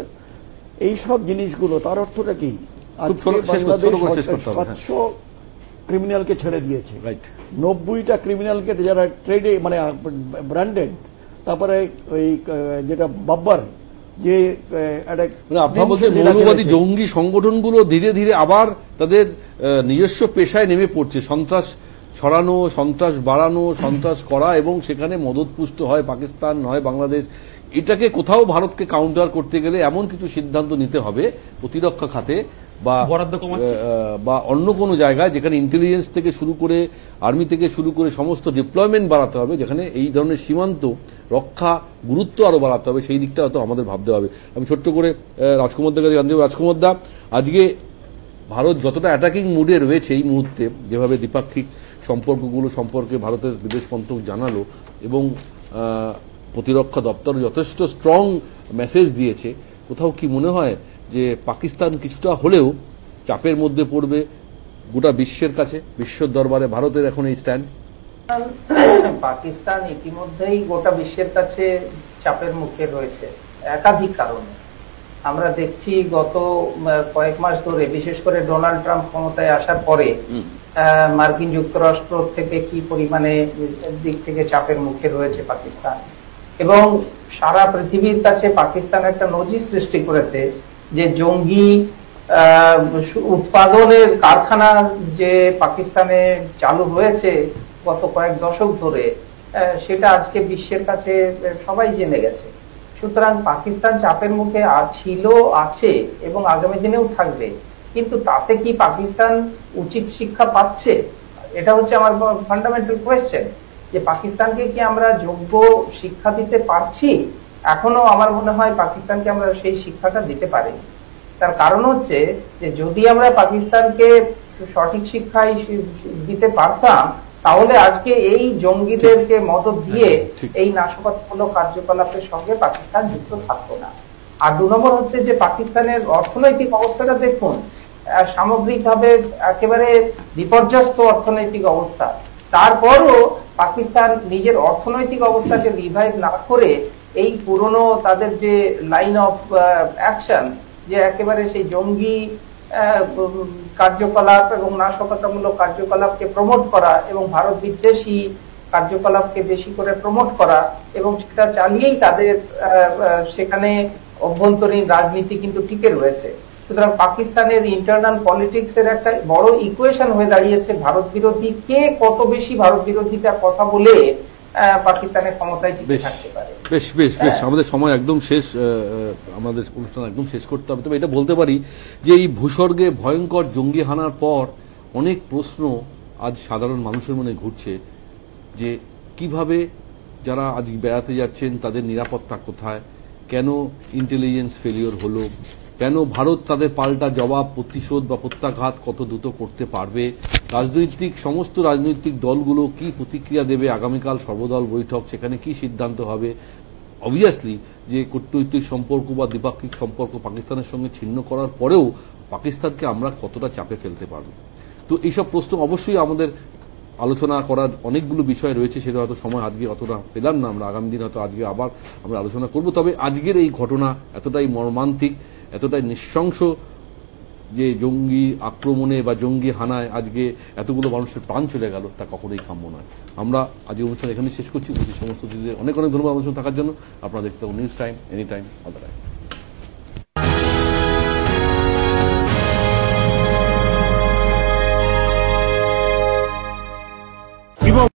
এই সব জিনিসগুলো, তার অর্থটা কি? বাংলাদেশ 700 ক্রিমিনালকে ছেড়ে দিয়েছে, 90টা ক্রিমিনালকে যারা ট্রেডে মানে ব্র্যান্ডেড, তারপরে ওই যেটা বাব্বার, যে আপনারা বলছেন মৌলবাদী জঙ্গি সংগঠনগুলো ধীরে ধীরে আবার তাদের নিজস্ব পেশায় নেমে পড়ছে, সন্ত্রাস ছড়ানো, সন্ত্রাস বাড়ানো, সন্ত্রাস করা, এবং সেখানে মদতপুষ্ট হয় পাকিস্তান, নয় বাংলাদেশ। এটাকে কোথাও ভারতকে কাউন্টার করতে গেলে এমন কিছু সিদ্ধান্ত নিতে হবে প্রতিরক্ষা খাতে বা অন্য কোনো জায়গায়, যেখানে ইন্টেলিজেন্স থেকে শুরু করে, আর্মি থেকে শুরু করে সমস্ত ডিপ্লয়মেন্ট বাড়াতে হবে, যেখানে এই ধরনের সীমান্ত রক্ষা গুরুত্ব আরো বাড়াতে হবে, সেই দিকটা হয়তো আমাদের ভাবতে হবে। আমি ছোট্ট করে রাজকুমার দাকে জানতে চাই, রাজকুমার দা, আজকে ভারত যতটা অ্যাটাকিং মুডে রয়েছে এই মুহূর্তে, যেভাবে দ্বিপাক্ষিক সম্পর্কগুলো সম্পর্কে ভারতের বিদেশ মন্ত্রক জানালো, এবং প্রতিরক্ষা দপ্তর যথেষ্ট স্ট্রং মেসেজ দিয়েছে, কোথাও কি মনে হয় যে পাকিস্তান কিছুটা হলেও চাপের মধ্যে পড়বে গোটা বিশ্বের কাছে, বিশ্বের দরবারে ভারতের এখন এই স্ট্যান্ড? পাকিস্তান ইতিমধ্যেই গোটা বিশ্বের কাছে চাপের মুখে রয়েছে একাধিক কারণে। আমরা দেখছি গত কয়েক মাস ধরে, বিশেষ করে ডোনাল্ড ট্রাম্প ক্ষমতায় আসার পরে মার্কিন যুক্তরাষ্ট্র থেকে কি পরিমাণে দিক থেকে চাপের মুখে রয়েছে পাকিস্তান, এবং সারা পৃথিবীর কাছে পাকিস্তান একটা নজির সৃষ্টি করেছে যে জঙ্গি উৎপাদনের কারখানা যে পাকিস্তানে চালু হয়েছে গত কয়েক দশক ধরে, সেটা আজকে বিশ্বের কাছে সবাই জেনে গেছে। সুতরাং পাকিস্তান চাপের মুখে ছিল, আছে এবং আগামী দিনেও থাকবে। কিন্তু তাতে কি পাকিস্তান উচিত শিক্ষা পাচ্ছে? এটা হচ্ছে আমার ফান্ডামেন্টাল কোয়েশ্চেন, যে পাকিস্তানকে কি আমরা যোগ্য শিক্ষা দিতে পারছি? এখনো আমার মনে হয় পাকিস্তানকে আমরা সেই শিক্ষাটা দিতে পারি। তার কারণ হচ্ছে যে যদি আমরা পাকিস্তানকে সঠিক শিক্ষাই দিতে পারতাম, তাহলে আজকে এই জঙ্গিদেরকে মদত দিয়ে এই নাশকতামূলক কার্যকলাপের সঙ্গে পাকিস্তান যুক্ত থাকতো না। আর 2 নম্বর হচ্ছে যে পাকিস্তানের অর্থনৈতিক অবস্থাটা দেখুন, সামগ্রিকভাবে একেবারে বিপর্যস্ত অর্থনৈতিক অবস্থা। তারপরও পাকিস্তান নিজের অর্থনৈতিক অবস্থাকে রিভাইভ না করে এই পুরনো তাদের যে লাইন অফ অ্যাকশন, যে একেবারে সেই জঙ্গি কার্যকলাপ এবং নাশকতামূলক কার্যকলাপকে প্রমোট করা এবং ভারত বিদ্বেষী কার্যকলাপকে বেশি করে প্রমোট করা, এবং সেটা চালিয়েই তাদের সেখানে অভ্যন্তরীণ রাজনীতি কিন্তু টিকে রয়েছে। সুতরাং পাকিস্তানের ইন্টারনাল পলিটিক্স এর একটা বড় ইকুয়েশন হয়ে দাঁড়িয়েছে ভারত বিরোধী, কে কত বেশি ভারত বিরোধিতার কথা বলে পাকিস্তানের ক্ষমতায় টিকে থাকতে পারে। বেশ বেশ বেশ, আমাদের সময় একদম শেষ, আমাদের অনুষ্ঠান একদম শেষ করতে হবে। তবে এটা বলতে পারি যে এই ভূস্বর্গে ভয়ঙ্কর জঙ্গি হানার পর অনেক প্রশ্ন আজ সাধারণ মানুষের মনে ঘুরছে, যে কিভাবে যারা আজ বেড়াতে যাচ্ছেন তাদের নিরাপত্তা কোথায়, কেন ইন্টেলিজেন্স ফেলিওর হলো, কেন ভারত তাদের পাল্টা জবাব, প্রতিশোধ বা প্রত্যাঘাত কত দ্রুত করতে পারবে, সমস্ত রাজনৈতিক দলগুলো কি প্রতিক্রিয়া দেবে, আগামীকাল সর্বদল বৈঠক, সেখানে কি সিদ্ধান্ত হবে। অবভিয়াসলি যে কূটনৈতিক সম্পর্ক বা দ্বিপাক্ষিক সম্পর্ক পাকিস্তানের সঙ্গে ছিন্ন করার পরেও পাকিস্তানকে আমরা কতটা চাপে ফেলতে পারব। তো এইসব প্রশ্ন অবশ্যই আমাদের আলোচনা করার অনেকগুলো বিষয় রয়েছে, সেটা হয়তো সময় আজকে অতটা পেলাম না আমরা, আগামী দিন হয়তো আজকে আবার আমরা আলোচনা করব। তবে আজকের এই ঘটনা এতটাই মর্মান্তিক, এতটাই নৃশংস, যে জঙ্গি আক্রমণে বা জঙ্গি হানায় আজকে এতগুলো মানুষের প্রাণ চলে গেল, তা কখনোই কাম্য নয়। আমরা আজকে অনুষ্ঠান এখানে শেষ করছি। সমস্ত অনেক অনেক ধন্যবাদ অনুষ্ঠান থাকার জন্য। আপনারা দেখতে পাবেন news time, any time, all the time.